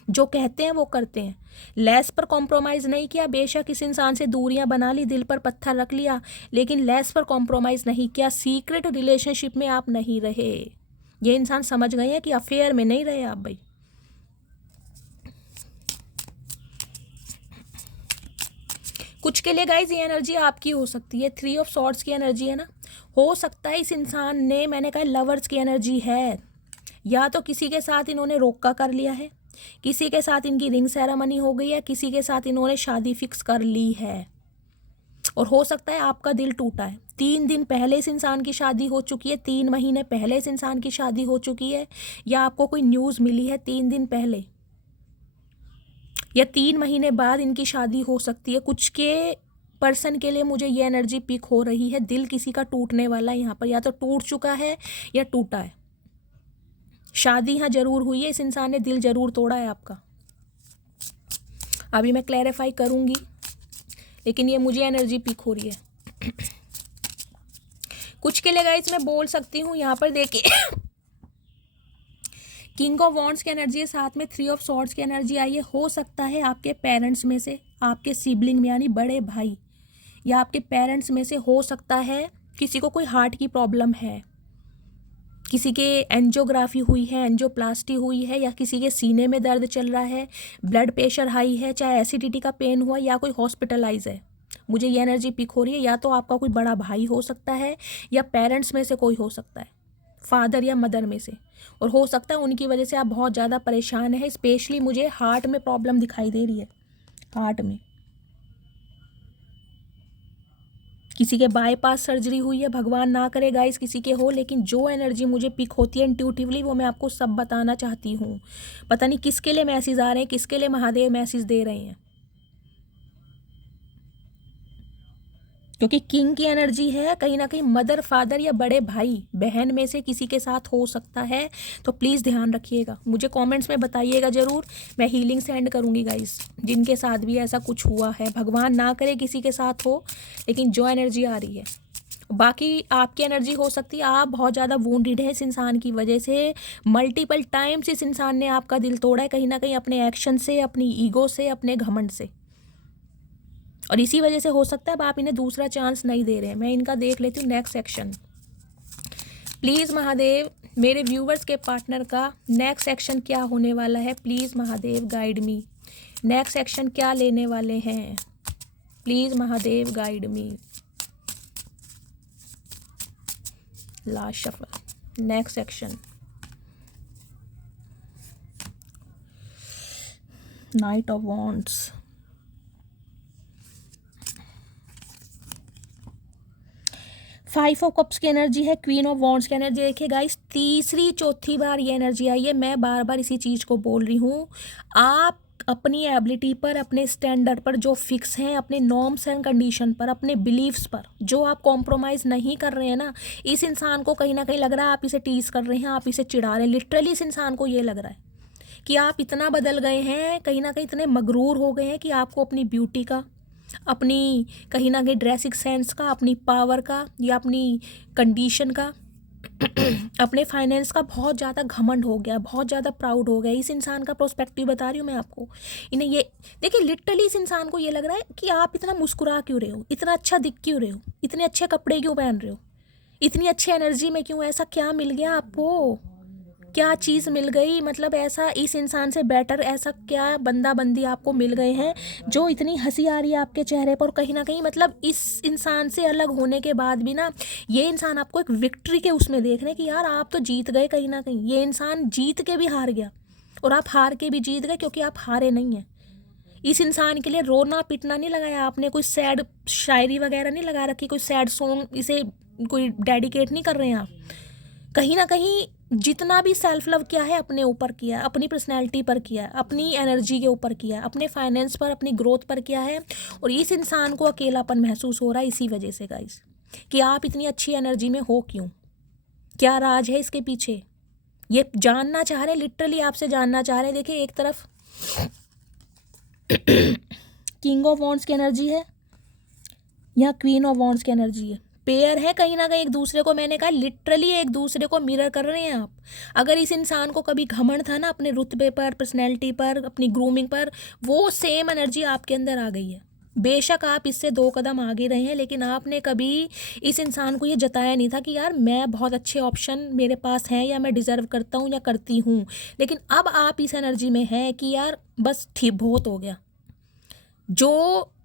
जो कहते हैं वो करते हैं, लेस पर कॉम्प्रोमाइज़ नहीं किया। बेशक इस इंसान से दूरियां बना ली, दिल पर पत्थर रख लिया, लेकिन लेस पर कॉम्प्रोमाइज़ नहीं किया। सीक्रेट रिलेशनशिप में आप नहीं रहे, ये इंसान समझ गए हैं कि अफेयर में नहीं रहे आप भाई। कुछ के लिए गाइज ये एनर्जी आपकी हो सकती है, 3 ऑफ सॉर्ड्स की एनर्जी है ना, हो सकता है इस इंसान ने, मैंने कहा लवर्स की एनर्जी है, या तो किसी के साथ इन्होंने रोका कर लिया है, किसी के साथ इनकी रिंग सेरेमनी हो गई है, किसी के साथ इन्होंने शादी फिक्स कर ली है, और हो सकता है आपका दिल टूटा है। 3 दिन पहले इस इंसान की शादी हो चुकी है, 3 महीने पहले इस इंसान की शादी हो चुकी है, या आपको कोई न्यूज़ मिली है 3 दिन पहले, या 3 महीने बाद इनकी शादी हो सकती है। कुछ के पर्सन के लिए मुझे ये एनर्जी पिक हो रही है, दिल किसी का टूटने वाला है यहाँ पर, या तो टूट चुका है या टूटा है। शादी हाँ जरूर हुई है, इस इंसान ने दिल जरूर तोड़ा है आपका। अभी मैं क्लैरिफाई करूँगी, लेकिन ये मुझे एनर्जी पिक हो रही है। कुछ के लिए गाइस मैं बोल सकती हूँ यहाँ पर देखिए, किंग ऑफ वॉन्ड्स की एनर्जी है, साथ में 3 ऑफ सॉर्ड्स की एनर्जी आई है। हो सकता है आपके पेरेंट्स में से, आपके सिबलिंग में यानी बड़े भाई या आपके पेरेंट्स में से, हो सकता है किसी को कोई हार्ट की प्रॉब्लम है, किसी के एंजियोग्राफी हुई है, एंजियोप्लास्टी हुई है, या किसी के सीने में दर्द चल रहा है, ब्लड प्रेशर हाई है, चाहे एसिडिटी का पेन हुआ, या कोई हॉस्पिटलाइज है। मुझे ये एनर्जी पिक हो रही है, या तो आपका कोई बड़ा भाई हो सकता है, या पेरेंट्स में से कोई हो सकता है, फादर या मदर में से, और हो सकता है उनकी वजह से आप बहुत ज़्यादा परेशान हैं। स्पेशली मुझे हार्ट में प्रॉब्लम दिखाई दे रही है, हार्ट में किसी के बाईपास सर्जरी हुई है, भगवान ना करे गाइस किसी के हो, लेकिन जो एनर्जी मुझे पिक होती है इंट्यूटिवली, वो मैं आपको सब बताना चाहती हूँ। पता नहीं किसके लिए मैसेज आ रहे हैं, किसके लिए महादेव मैसेज दे रहे हैं, क्योंकि किंग की एनर्जी है, कहीं ना कहीं मदर फादर या बड़े भाई बहन में से किसी के साथ हो सकता है। तो प्लीज़ ध्यान रखिएगा, मुझे कमेंट्स में बताइएगा ज़रूर, मैं हीलिंग सेंड करूँगी गाइस जिनके साथ भी ऐसा कुछ हुआ है। भगवान ना करे किसी के साथ हो, लेकिन जो एनर्जी आ रही है, बाकी आपकी एनर्जी हो सकती है आप बहुत ज़्यादा वूंडेड है इस इंसान की वजह से, मल्टीपल टाइम्स इस इंसान ने आपका दिल तोड़ा है कहीं ना कहीं अपने एक्शन से, अपनी ईगो से, अपने घमंड से, और इसी वजह से हो सकता है अब आप इन्हें दूसरा चांस नहीं दे रहे हैं। मैं इनका देख लेती हूँ नेक्स्ट सेक्शन। प्लीज़ महादेव, मेरे व्यूवर्स के पार्टनर का नेक्स्ट सेक्शन क्या होने वाला है, please Mahadev guide me. Next section क्या लेने वाले हैं, please Mahadev guide me. Last shuffle, next section. Night of wands, five of cups की एनर्जी है, क्वीन ऑफ वॉन्ड्स की एनर्जी। देखिए गाइस, तीसरी चौथी बार ये एनर्जी आई है, मैं बार बार इसी चीज़ को बोल रही हूँ। आप अपनी एबिलिटी पर, अपने स्टैंडर्ड पर जो फिक्स हैं, अपने नॉर्म्स एंड कंडीशन पर, अपने बिलीव्स पर जो आप कॉम्प्रोमाइज़ नहीं कर रहे हैं ना, इस इंसान को कहीं ना कहीं लग रहा है आप इसे टीज कर रहे हैं, आप इसे चिढ़ा रहे हैं। लिटरली इस इंसान को ये लग रहा है कि आप इतना बदल गए हैं, कहीं ना कहीं इतने मगरूर हो गए हैं कि आपको अपनी ब्यूटी का, अपनी कहीं ना कहीं ड्रेसिंग सेंस का, अपनी पावर का, या अपनी कंडीशन का, अपने फाइनेंस का बहुत ज़्यादा घमंड हो गया, बहुत ज़्यादा प्राउड हो गया। इस इंसान का प्रोस्पेक्टिव बता रही हूँ मैं आपको। इन्हें ये देखिए, लिटरली इस इंसान को ये लग रहा है कि आप इतना मुस्कुरा क्यों रहे हो, इतना अच्छा दिख क्यों रहे हो, इतने अच्छे कपड़े क्यों पहन रहे हो, इतनी अच्छी एनर्जी में क्यों, ऐसा क्या मिल गया आपको, क्या चीज़ मिल गई, मतलब ऐसा इस इंसान से बेटर ऐसा क्या बंदा बंदी आपको मिल गए हैं जो इतनी हंसी आ रही है आपके चेहरे पर। कहीं ना कहीं मतलब इस इंसान से अलग होने के बाद भी ना, ये इंसान आपको एक विक्ट्री के उसमें देख रहे हैं कि यार आप तो जीत गए। कहीं ना कहीं ये इंसान जीत के भी हार गया और आप हार के भी जीत गए, क्योंकि आप हारे नहीं हैं। इस इंसान के लिए रोना पिटना नहीं लगाया आपने, कोई सैड शायरी वगैरह नहीं लगा रखी, कोई सैड सॉन्ग इसे कोई डेडिकेट नहीं कर रहे हैं आप। कहीं ना कहीं जितना भी सेल्फ लव किया है अपने ऊपर किया, अपनी पर्सनैलिटी पर किया, अपनी एनर्जी के ऊपर किया, अपने फाइनेंस पर, अपनी ग्रोथ पर किया है। और इस इंसान को अकेलापन महसूस हो रहा है इसी वजह से गाइस, कि आप इतनी अच्छी एनर्जी में हो क्यों, क्या राज है इसके पीछे, ये जानना चाह रहे हैं, लिटरली आपसे जानना चाह रहे हैं। देखिए, एक तरफ किंग ऑफ वॉन्ड्स की एनर्जी है, यहाँ क्वीन ऑफ वॉन्ड्स की एनर्जी है। पेयर है कहीं ना कहीं एक दूसरे को, मैंने कहा लिटरली एक दूसरे को मिरर कर रहे हैं आप। अगर इस इंसान को कभी घमंड था ना अपने रुतबे पर, पर्सनैलिटी पर, अपनी ग्रूमिंग पर, वो सेम एनर्जी आपके अंदर आ गई है। बेशक आप इससे 2 कदम आगे रहे हैं, लेकिन आपने कभी इस इंसान को ये जताया नहीं था कि यार मैं बहुत अच्छे ऑप्शन मेरे पास हैं, या मैं डिज़र्व करता हूँ या करती हूँ। लेकिन अब आप इस एनर्जी में हैं कि यार बस ठीक, बहुत हो गया। जो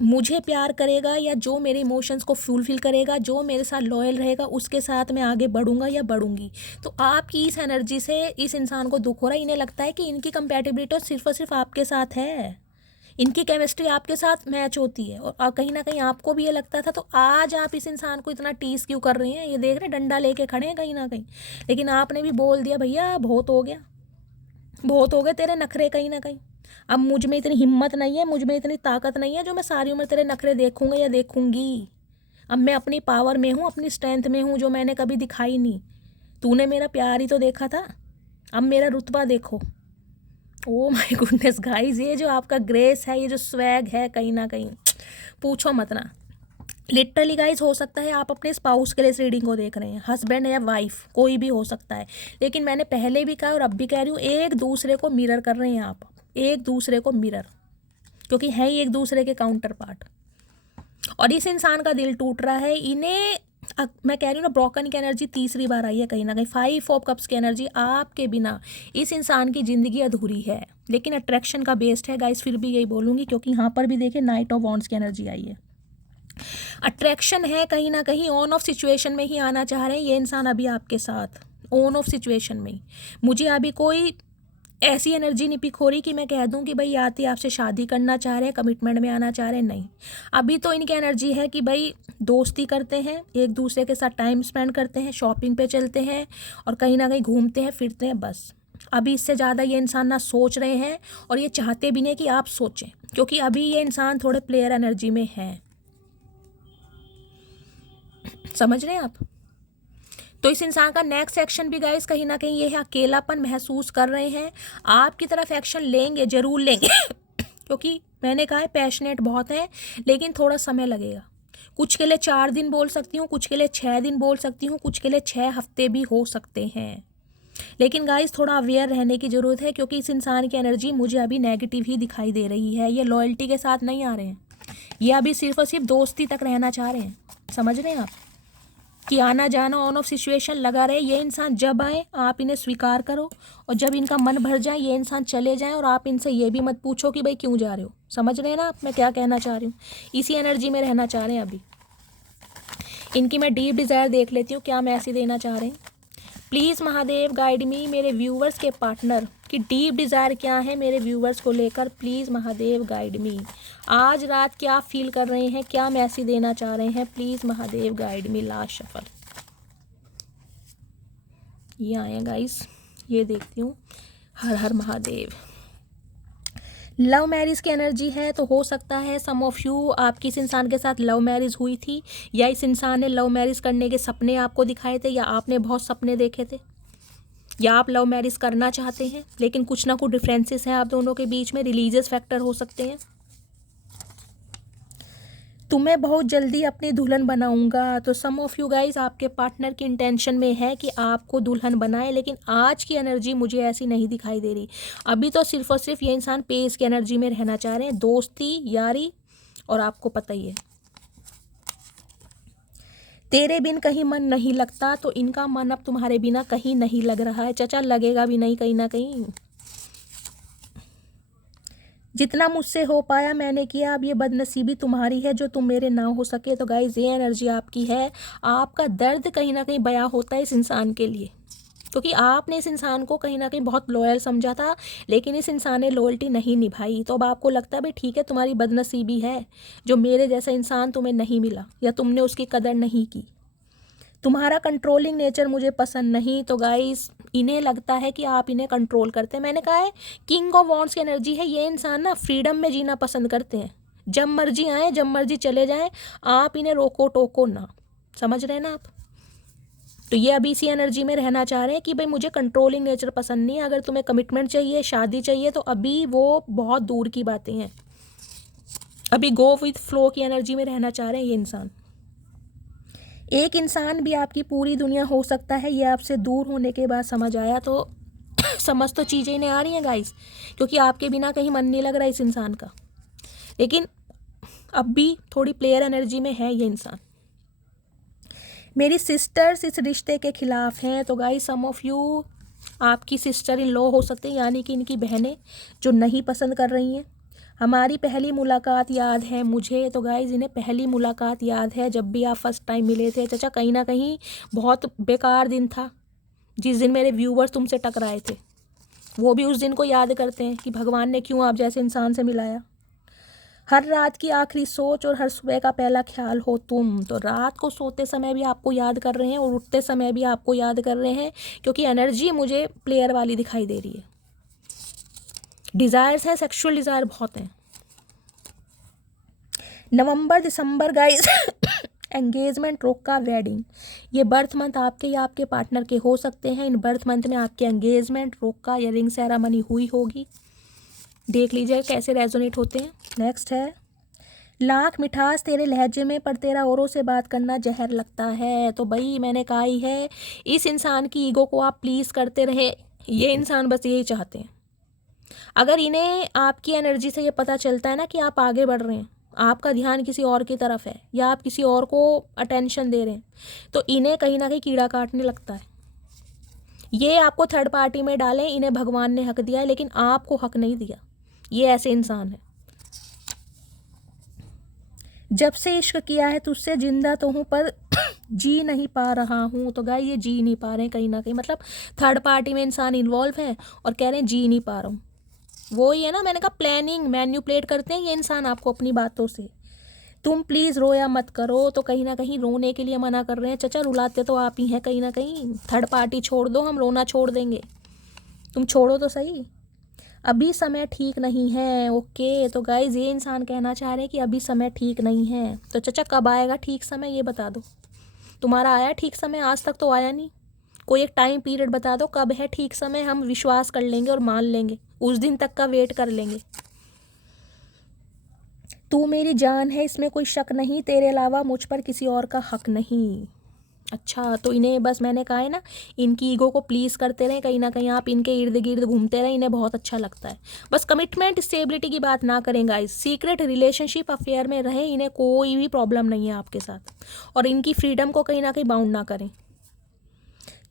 मुझे प्यार करेगा या जो मेरे इमोशंस को फुलफिल करेगा, जो मेरे साथ लॉयल रहेगा, उसके साथ मैं आगे बढ़ूंगा या बढ़ूंगी। तो आपकी इस एनर्जी से इस इंसान को दुख हो रहा है। इन्हें लगता है कि इनकी कंपैटिबिलिटी सिर्फ और सिर्फ आपके साथ है, इनकी केमिस्ट्री आपके साथ मैच होती है। और कहीं ना कहीं आपको भी ये लगता था। तो आज आप इस इंसान को इतना टीस क्यों कर रहे हैं, ये देख रहे डंडा लेके खड़े हैं कहीं ना कहीं। लेकिन आपने भी बोल दिया भैया बहुत हो गया, बहुत हो गए तेरे नखरे। कहीं ना कहीं अब मुझ में इतनी हिम्मत नहीं है, मुझ में इतनी ताकत नहीं है जो मैं सारी उम्र तेरे नखरे देखूंगा या देखूंगी। अब मैं अपनी पावर में हूँ, अपनी स्ट्रेंथ में हूँ, जो मैंने कभी दिखाई नहीं। तूने मेरा प्यार ही तो देखा था, अब मेरा रुतबा देखो। ओ माय गुडनेस गाइस, ये जो आपका ग्रेस है, ये जो स्वैग है, कहीं ना कहीं पूछो मत ना। लिटरली गाइस, हो सकता है आप अपने स्पाउस के लिए इस रीडिंग को देख रहे हैं, हस्बैंड या वाइफ कोई भी हो सकता है। लेकिन मैंने पहले भी कहा और अब भी कह रही हूँ, एक दूसरे को मिरर कर रहे हैं आप, एक दूसरे को मिरर, क्योंकि है ही एक दूसरे के काउंटर पार्ट। और इस इंसान का दिल टूट रहा है। इन्हें मैं कह रही हूँ ना, ब्रोकन की एनर्जी तीसरी बार आई है कहीं ना कहीं। 5 ऑफ कप्स की एनर्जी, आपके बिना इस इंसान की ज़िंदगी अधूरी है। लेकिन अट्रैक्शन का बेस्ड है गाइस, फिर भी यही बोलूँगी, क्योंकि यहाँ पर भी देखिए नाइट ऑफ वॉन्ड्स की एनर्जी आई है। अट्रैक्शन है कहीं ना कहीं, ऑन ऑफ सिचुएशन में ही आना चाह रहे हैं ये इंसान अभी आपके साथ, ऑन ऑफ सिचुएशन में ही। मुझे अभी कोई ऐसी एनर्जी नहीं पिक हो रही कि मैं कह दूं कि भाई आती आपसे शादी करना चाह रहे हैं, कमिटमेंट में आना चाह रहे हैं, नहीं। अभी तो इनकी एनर्जी है कि भाई दोस्ती करते हैं, एक दूसरे के साथ टाइम स्पेंड करते हैं, शॉपिंग पे चलते हैं और कहीं ना कहीं घूमते हैं फिरते हैं, बस। अभी इससे ज़्यादा ये इंसान ना सोच रहे हैं, और ये चाहते भी नहीं कि आप सोचें, क्योंकि अभी ये इंसान थोड़े प्लेयर एनर्जी में है। समझ रहे हैं आप? तो इस इंसान का नेक्स्ट एक्शन भी गाइस कहीं ना कहीं ये है, अकेलापन महसूस कर रहे हैं, आपकी तरफ एक्शन लेंगे, जरूर लेंगे क्योंकि मैंने कहा है पैशनेट बहुत है, लेकिन थोड़ा समय लगेगा। कुछ के लिए 4 दिन बोल सकती हूँ, कुछ के लिए 6 दिन बोल सकती हूँ, कुछ के लिए 6 हफ्ते भी हो सकते हैं। लेकिन गाइस थोड़ा अवेयर रहने की ज़रूरत है, क्योंकि इस इंसान की एनर्जी मुझे अभी नेगेटिव ही दिखाई दे रही है। ये लॉयल्टी के साथ नहीं आ रहे हैं, ये अभी सिर्फ और सिर्फ दोस्ती तक रहना चाह रहे हैं। समझ रहे हैं आप कि आना जाना ऑन ऑफ सिचुएशन लगा रहे। ये इंसान जब आए आप इन्हें स्वीकार करो, और जब इनका मन भर जाए ये इंसान चले जाएं, और आप इनसे ये भी मत पूछो कि भाई क्यों जा रहे हो। समझ रहे हैं ना आप मैं क्या कहना चाह रही हूँ? इसी एनर्जी में रहना चाह रहे हैं अभी। इनकी मैं डीप डिज़ायर देख लेती हूँ, क्या मैसेज देना चाह रहे हैं। प्लीज़ महादेव गाइड मी, मेरे व्यूवर्स के पार्टनर की डीप डिज़ायर क्या है मेरे व्यूवर्स को लेकर। प्लीज़ महादेव गाइड मी, आज रात क्या फील कर रहे हैं, क्या मैसेज देना चाह रहे हैं। Please Mahadev guide me. Last shuffle ये आए हैं गाइस, ये देखती हूँ। हर हर महादेव। लव मैरिज की एनर्जी है, तो हो सकता है सम ऑफ यू आपकी इस इंसान के साथ लव मैरिज हुई थी, या इस इंसान ने लव मैरिज करने के सपने आपको दिखाए थे, या आपने बहुत सपने देखे थे, या आप लव मैरिज करना चाहते हैं, लेकिन कुछ ना कुछ डिफरेंसेस हैं आप दोनों के बीच में। रिलीजियस फैक्टर हो सकते हैं। तुम्हें बहुत जल्दी अपनी दुल्हन बनाऊंगा, तो सम ऑफ यू गाइज आपके पार्टनर की इंटेंशन में है कि आपको दुल्हन बनाए, लेकिन आज की एनर्जी मुझे ऐसी नहीं दिखाई दे रही। अभी तो सिर्फ और सिर्फ ये इंसान पेस की एनर्जी में रहना चाह रहे हैं, दोस्ती यारी, और आपको पता ही है तेरे बिन कहीं मन नहीं लगता, तो इनका मन अब तुम्हारे बिना कहीं नहीं लग रहा है। चचा लगेगा भी नहीं कहीं ना कहीं। जितना मुझसे हो पाया मैंने किया, अब ये बदनसीबी तुम्हारी है जो तुम मेरे ना हो सके। तो गाइस ये एनर्जी आपकी है। आपका दर्द कहीं ना कहीं बयां होता है इस इंसान के लिए, क्योंकि आपने इस इंसान को कहीं ना कहीं बहुत लॉयल समझा था, लेकिन इस इंसान ने लॉयल्टी नहीं निभाई। तो अब आपको लगता है भाई ठीक है तुम्हारी बदनसीबी है जो मेरे जैसा इंसान तुम्हें नहीं मिला, या तुमने उसकी कदर नहीं की। तुम्हारा कंट्रोलिंग नेचर मुझे पसंद नहीं। तो गाइस इन्हें लगता है कि आप इन्हें कंट्रोल करते हैं। मैंने कहा है किंग ऑफ वॉन्ड्स की एनर्जी है। ये इंसान ना फ्रीडम में जीना पसंद करते हैं, जब मर्जी आए जब मर्जी चले जाएं, आप इन्हें रोको टोको ना। समझ रहे हैं ना आप? तो ये अभी इसी एनर्जी में रहना चाह रहे हैं कि भाई मुझे कंट्रोलिंग नेचर पसंद नहीं है। अगर तुम्हें कमिटमेंट चाहिए, शादी चाहिए, तो अभी वो बहुत दूर की बातें हैं। अभी गो विथ फ्लो की एनर्जी में रहना चाह रहे हैं ये इंसान। एक इंसान भी आपकी पूरी दुनिया हो सकता है, ये आपसे दूर होने के बाद समझ आया। तो समझ तो चीज़ें इन्हें आ रही हैं गाइस, क्योंकि आपके बिना कहीं मन नहीं लग रहा इस इंसान का। लेकिन अब भी थोड़ी प्लेयर एनर्जी में है ये इंसान। मेरी सिस्टर्स इस रिश्ते के खिलाफ हैं। तो गाइस सम ऑफ यू आपकी सिस्टर इन लॉ हो सकते हैं, यानी कि इनकी बहनें जो नहीं पसंद कर रही हैं। हमारी पहली मुलाकात याद है मुझे। तो गाइज इन्हें पहली मुलाकात याद है, जब भी आप फर्स्ट टाइम मिले थे। चाचा कहीं ना कहीं बहुत बेकार दिन था जिस दिन मेरे व्यूवर्स तुमसे टकराए थे। वो भी उस दिन को याद करते हैं कि भगवान ने क्यों आप जैसे इंसान से मिलाया। हर रात की आखिरी सोच और हर सुबह का पहला ख्याल हो तुम। तो रात को सोते समय भी आपको याद कर रहे हैं और उठते समय भी आपको याद कर रहे हैं, क्योंकि एनर्जी मुझे प्लेयर वाली दिखाई दे रही है। डिज़ायर्स हैं, सेक्सुअल डिज़ायर बहुत हैं। नवंबर दिसंबर गाइस एंगेजमेंट, रोका, वेडिंग। ये बर्थ मंथ आपके या आपके पार्टनर के हो सकते हैं। इन बर्थ मंथ में आपके एंगेजमेंट, रोका या रिंग सेरेमनी हुई होगी। देख लीजिए कैसे रेजोनेट होते हैं। नेक्स्ट है लाख मिठास तेरे लहजे में, पर तेरा औरों से बात करना जहर लगता है। तो भाई मैंने कहा ही है, इस इंसान की ईगो को आप प्लीज़ करते रहे। ये इंसान बस यही चाहते हैं। अगर इन्हें आपकी एनर्जी से ये पता चलता है ना कि आप आगे बढ़ रहे हैं, आपका ध्यान किसी और की तरफ है, या आप किसी और को अटेंशन दे रहे हैं, तो इन्हें कहीं ना कहीं कीड़ा काटने लगता है। ये आपको थर्ड पार्टी में डालें, इन्हें भगवान ने हक दिया है, लेकिन आपको हक नहीं दिया। ये ऐसे इंसान है। जब से इश्क किया है तुझसे जिंदा तो हूँ, पर जी नहीं पा रहा हूँ। तो गाय ये जी नहीं पा रहे हैं कहीं ना कहीं, मतलब थर्ड पार्टी में इंसान इन्वॉल्व है और कह रहे हैं जी नहीं पा रहा हूँ। वो ही है ना, मैंने कहा प्लानिंग, मैन्युपुलेट करते हैं ये इंसान आपको अपनी बातों से। तुम प्लीज़ रोया मत करो। तो कहीं ना कहीं रोने के लिए मना कर रहे हैं। चचा रुलाते तो आप ही हैं कहीं ना कहीं। थर्ड पार्टी छोड़ दो, हम रोना छोड़ देंगे, तुम छोड़ो तो सही। अभी समय ठीक नहीं है। ओके, तो गाइज ये इंसान कहना चाह रहे हैं कि अभी समय ठीक नहीं है। तो चचा कब आएगा ठीक समय, ये बता दो। तुम्हारा आया ठीक समय? आज तक तो आया नहीं। कोई एक टाइम पीरियड बता दो कब है ठीक समय, हम विश्वास कर लेंगे और मान लेंगे, उस दिन तक का वेट कर लेंगे। तू मेरी जान है, इसमें कोई शक नहीं, तेरे अलावा मुझ पर किसी और का हक नहीं। अच्छा, तो इन्हें बस मैंने कहा है ना, इनकी ईगो को प्लीज़ करते रहें, कहीं ना कहीं आप इनके इर्द गिर्द घूमते रहें, इन्हें बहुत अच्छा लगता है। बस कमिटमेंट स्टेबिलिटी की बात ना करें गाइस, सीक्रेट रिलेशनशिप अफेयर में रहें, इन्हें कोई भी प्रॉब्लम नहीं है आपके साथ, और इनकी फ्रीडम को कहीं ना कहीं बाउंड ना करें।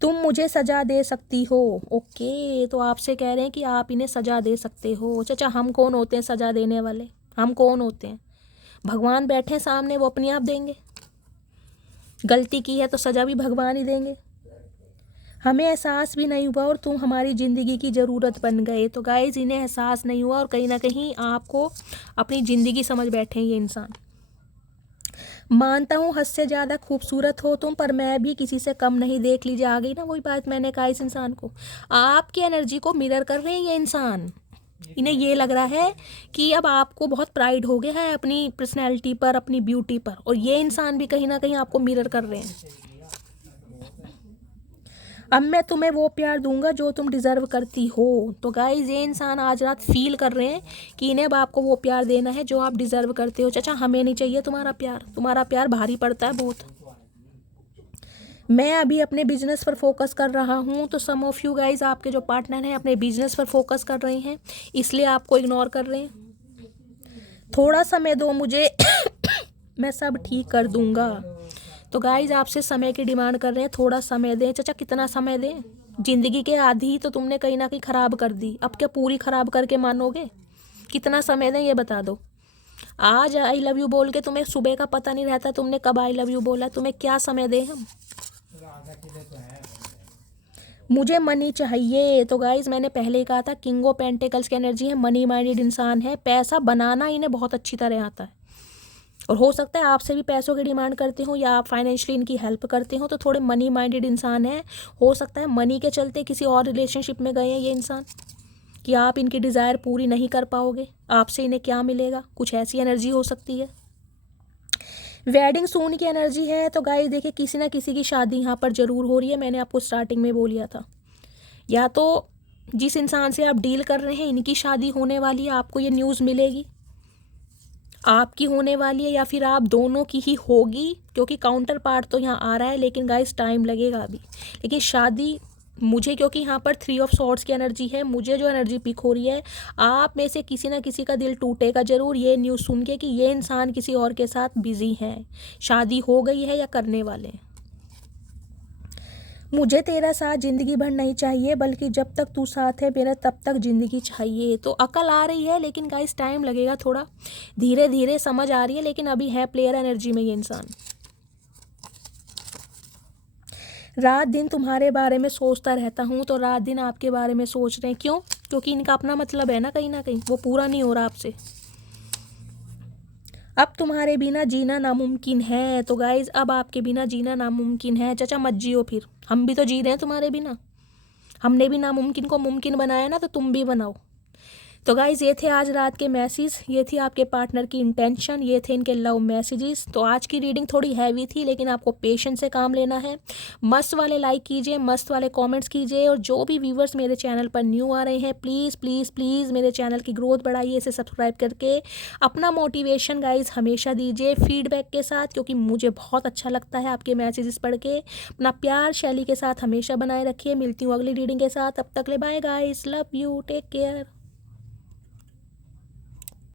तुम मुझे सज़ा दे सकती हो। ओके, तो आपसे कह रहे हैं कि आप इन्हें सज़ा दे सकते हो। चाचा, हम कौन होते हैं सज़ा देने वाले? हम कौन होते हैं? भगवान बैठे हैं सामने, वो अपने आप देंगे। गलती की है तो सज़ा भी भगवान ही देंगे। हमें एहसास भी नहीं हुआ और तुम हमारी ज़िंदगी की ज़रूरत बन गए। तो गाइज़, इन्हें एहसास नहीं हुआ और कहीं ना कहीं आपको अपनी ज़िंदगी समझ बैठे हैं ये इंसान। मानता हूँ हद से ज़्यादा खूबसूरत हो तुम, पर मैं भी किसी से कम नहीं। देख लीजिए, आ गई ना वही बात मैंने कहा, इस इंसान को आपकी एनर्जी को मिरर कर रहे हैं ये इंसान। इन्हें ये लग रहा है कि अब आपको बहुत प्राइड हो गया है अपनी पर्सनैलिटी पर, अपनी ब्यूटी पर, और ये इंसान भी कहीं ना कहीं आपको मिरर कर रहे हैं। अब मैं तुम्हें वो प्यार दूंगा जो तुम डिज़र्व करती हो। तो गाइज, ये इंसान आज रात फील कर रहे हैं कि इन्हें अब आपको वो प्यार देना है जो आप डिज़र्व करते हो। चाचा, हमें नहीं चाहिए तुम्हारा प्यार भारी पड़ता है बहुत। मैं अभी अपने बिजनेस पर फोकस कर रहा हूँ। तो सम ऑफ यू गाइज, आपके जो पार्टनर हैं अपने बिजनेस पर फोकस कर रहे हैं, इसलिए आपको इग्नोर कर रहे हैं। थोड़ा समय दो मुझे मैं सब ठीक कर दूंगा। तो गाइज, आपसे समय की डिमांड कर रहे हैं, थोड़ा समय दें। चाचा, कितना समय दें? ज़िंदगी के आधी तो तुमने कहीं ना कहीं ख़राब कर दी, अब क्या पूरी ख़राब करके मानोगे? कितना समय दें ये बता दो। आज आई लव यू बोल के तुम्हें सुबह का पता नहीं रहता तुमने कब आई लव यू बोला। तुम्हें क्या समय दें हम? मुझे मनी चाहिए। तो गाइज, मैंने पहले ही कहा था, किंग ऑफ पेंटिकल्स की एनर्जी है, मनी माइंडेड इंसान है, पैसा बनाना इन्हें बहुत अच्छी तरह आता है। और हो सकता है आपसे भी पैसों की डिमांड करते हो या आप फाइनेंशियली इनकी हेल्प करते हो, तो थोड़े मनी माइंडेड इंसान है। हो सकता है मनी के चलते किसी और रिलेशनशिप में गए हैं ये इंसान, कि आप इनकी डिज़ायर पूरी नहीं कर पाओगे, आपसे इन्हें क्या मिलेगा, कुछ ऐसी एनर्जी हो सकती है। वेडिंग सून की एनर्जी है। तो गाइस देखिए, किसी ना किसी की शादी यहाँ पर ज़रूर हो रही है। मैंने आपको स्टार्टिंग में बोलिया था, या तो जिस इंसान से आप डील कर रहे हैं इनकी शादी होने वाली है, आपको ये न्यूज़ मिलेगी, आपकी होने वाली है, या फिर आप दोनों की ही होगी, क्योंकि काउंटर पार्ट तो यहाँ आ रहा है, लेकिन गाइस टाइम लगेगा अभी। लेकिन शादी मुझे, क्योंकि यहाँ पर 3 ऑफ सॉर्ड्स की एनर्जी है, मुझे जो एनर्जी पिक हो रही है, आप में से किसी ना किसी का दिल टूटेगा ज़रूर ये न्यूज़ सुन के कि ये इंसान किसी और के साथ बिजी है, शादी हो गई है या करने वाले हैं। मुझे तेरा साथ ज़िंदगी भर नहीं चाहिए, बल्कि जब तक तू साथ है मेरा तब तक ज़िंदगी चाहिए। तो अकल आ रही है, लेकिन गाइस टाइम लगेगा थोड़ा, धीरे धीरे समझ आ रही है, लेकिन अभी है प्लेयर एनर्जी में ये इंसान। रात दिन तुम्हारे बारे में सोचता रहता हूँ। तो रात दिन आपके बारे में सोच रहे हैं, क्यों? क्योंकि इनका अपना मतलब है ना कहीं वो पूरा नहीं हो रहा आपसे। अब तुम्हारे बिना जीना नामुमकिन है। तो गाइज, अब आपके बिना जीना नामुमकिन है। चाचा, मत जियो फिर, हम भी तो जी रहे हैं तुम्हारे बिना, हमने भी नामुमकिन को मुमकिन बनाया ना, तो तुम भी बनाओ। तो गाइज़, ये थे आज रात के मैसेज, ये थी आपके पार्टनर की इंटेंशन, ये थे इनके लव मैसेजेस। तो आज की रीडिंग थोड़ी हैवी थी, लेकिन आपको पेशेंस से काम लेना है। मस्त वाले लाइक कीजिए, मस्त वाले कमेंट्स कीजिए, और जो भी व्यूवर्स मेरे चैनल पर न्यू आ रहे हैं, प्लीज़ प्लीज़ प्लीज़ मेरे चैनल की ग्रोथ बढ़ाइए, इसे सब्सक्राइब करके अपना मोटिवेशन गाइज़ हमेशा दीजिए फीडबैक के साथ, क्योंकि मुझे बहुत अच्छा लगता है आपके मैसेजेस पढ़ के। अपना प्यार शैली के साथ हमेशा बनाए रखिए। मिलती हूँ अगली रीडिंग के साथ, तब तक ले bye guys, love you, take care.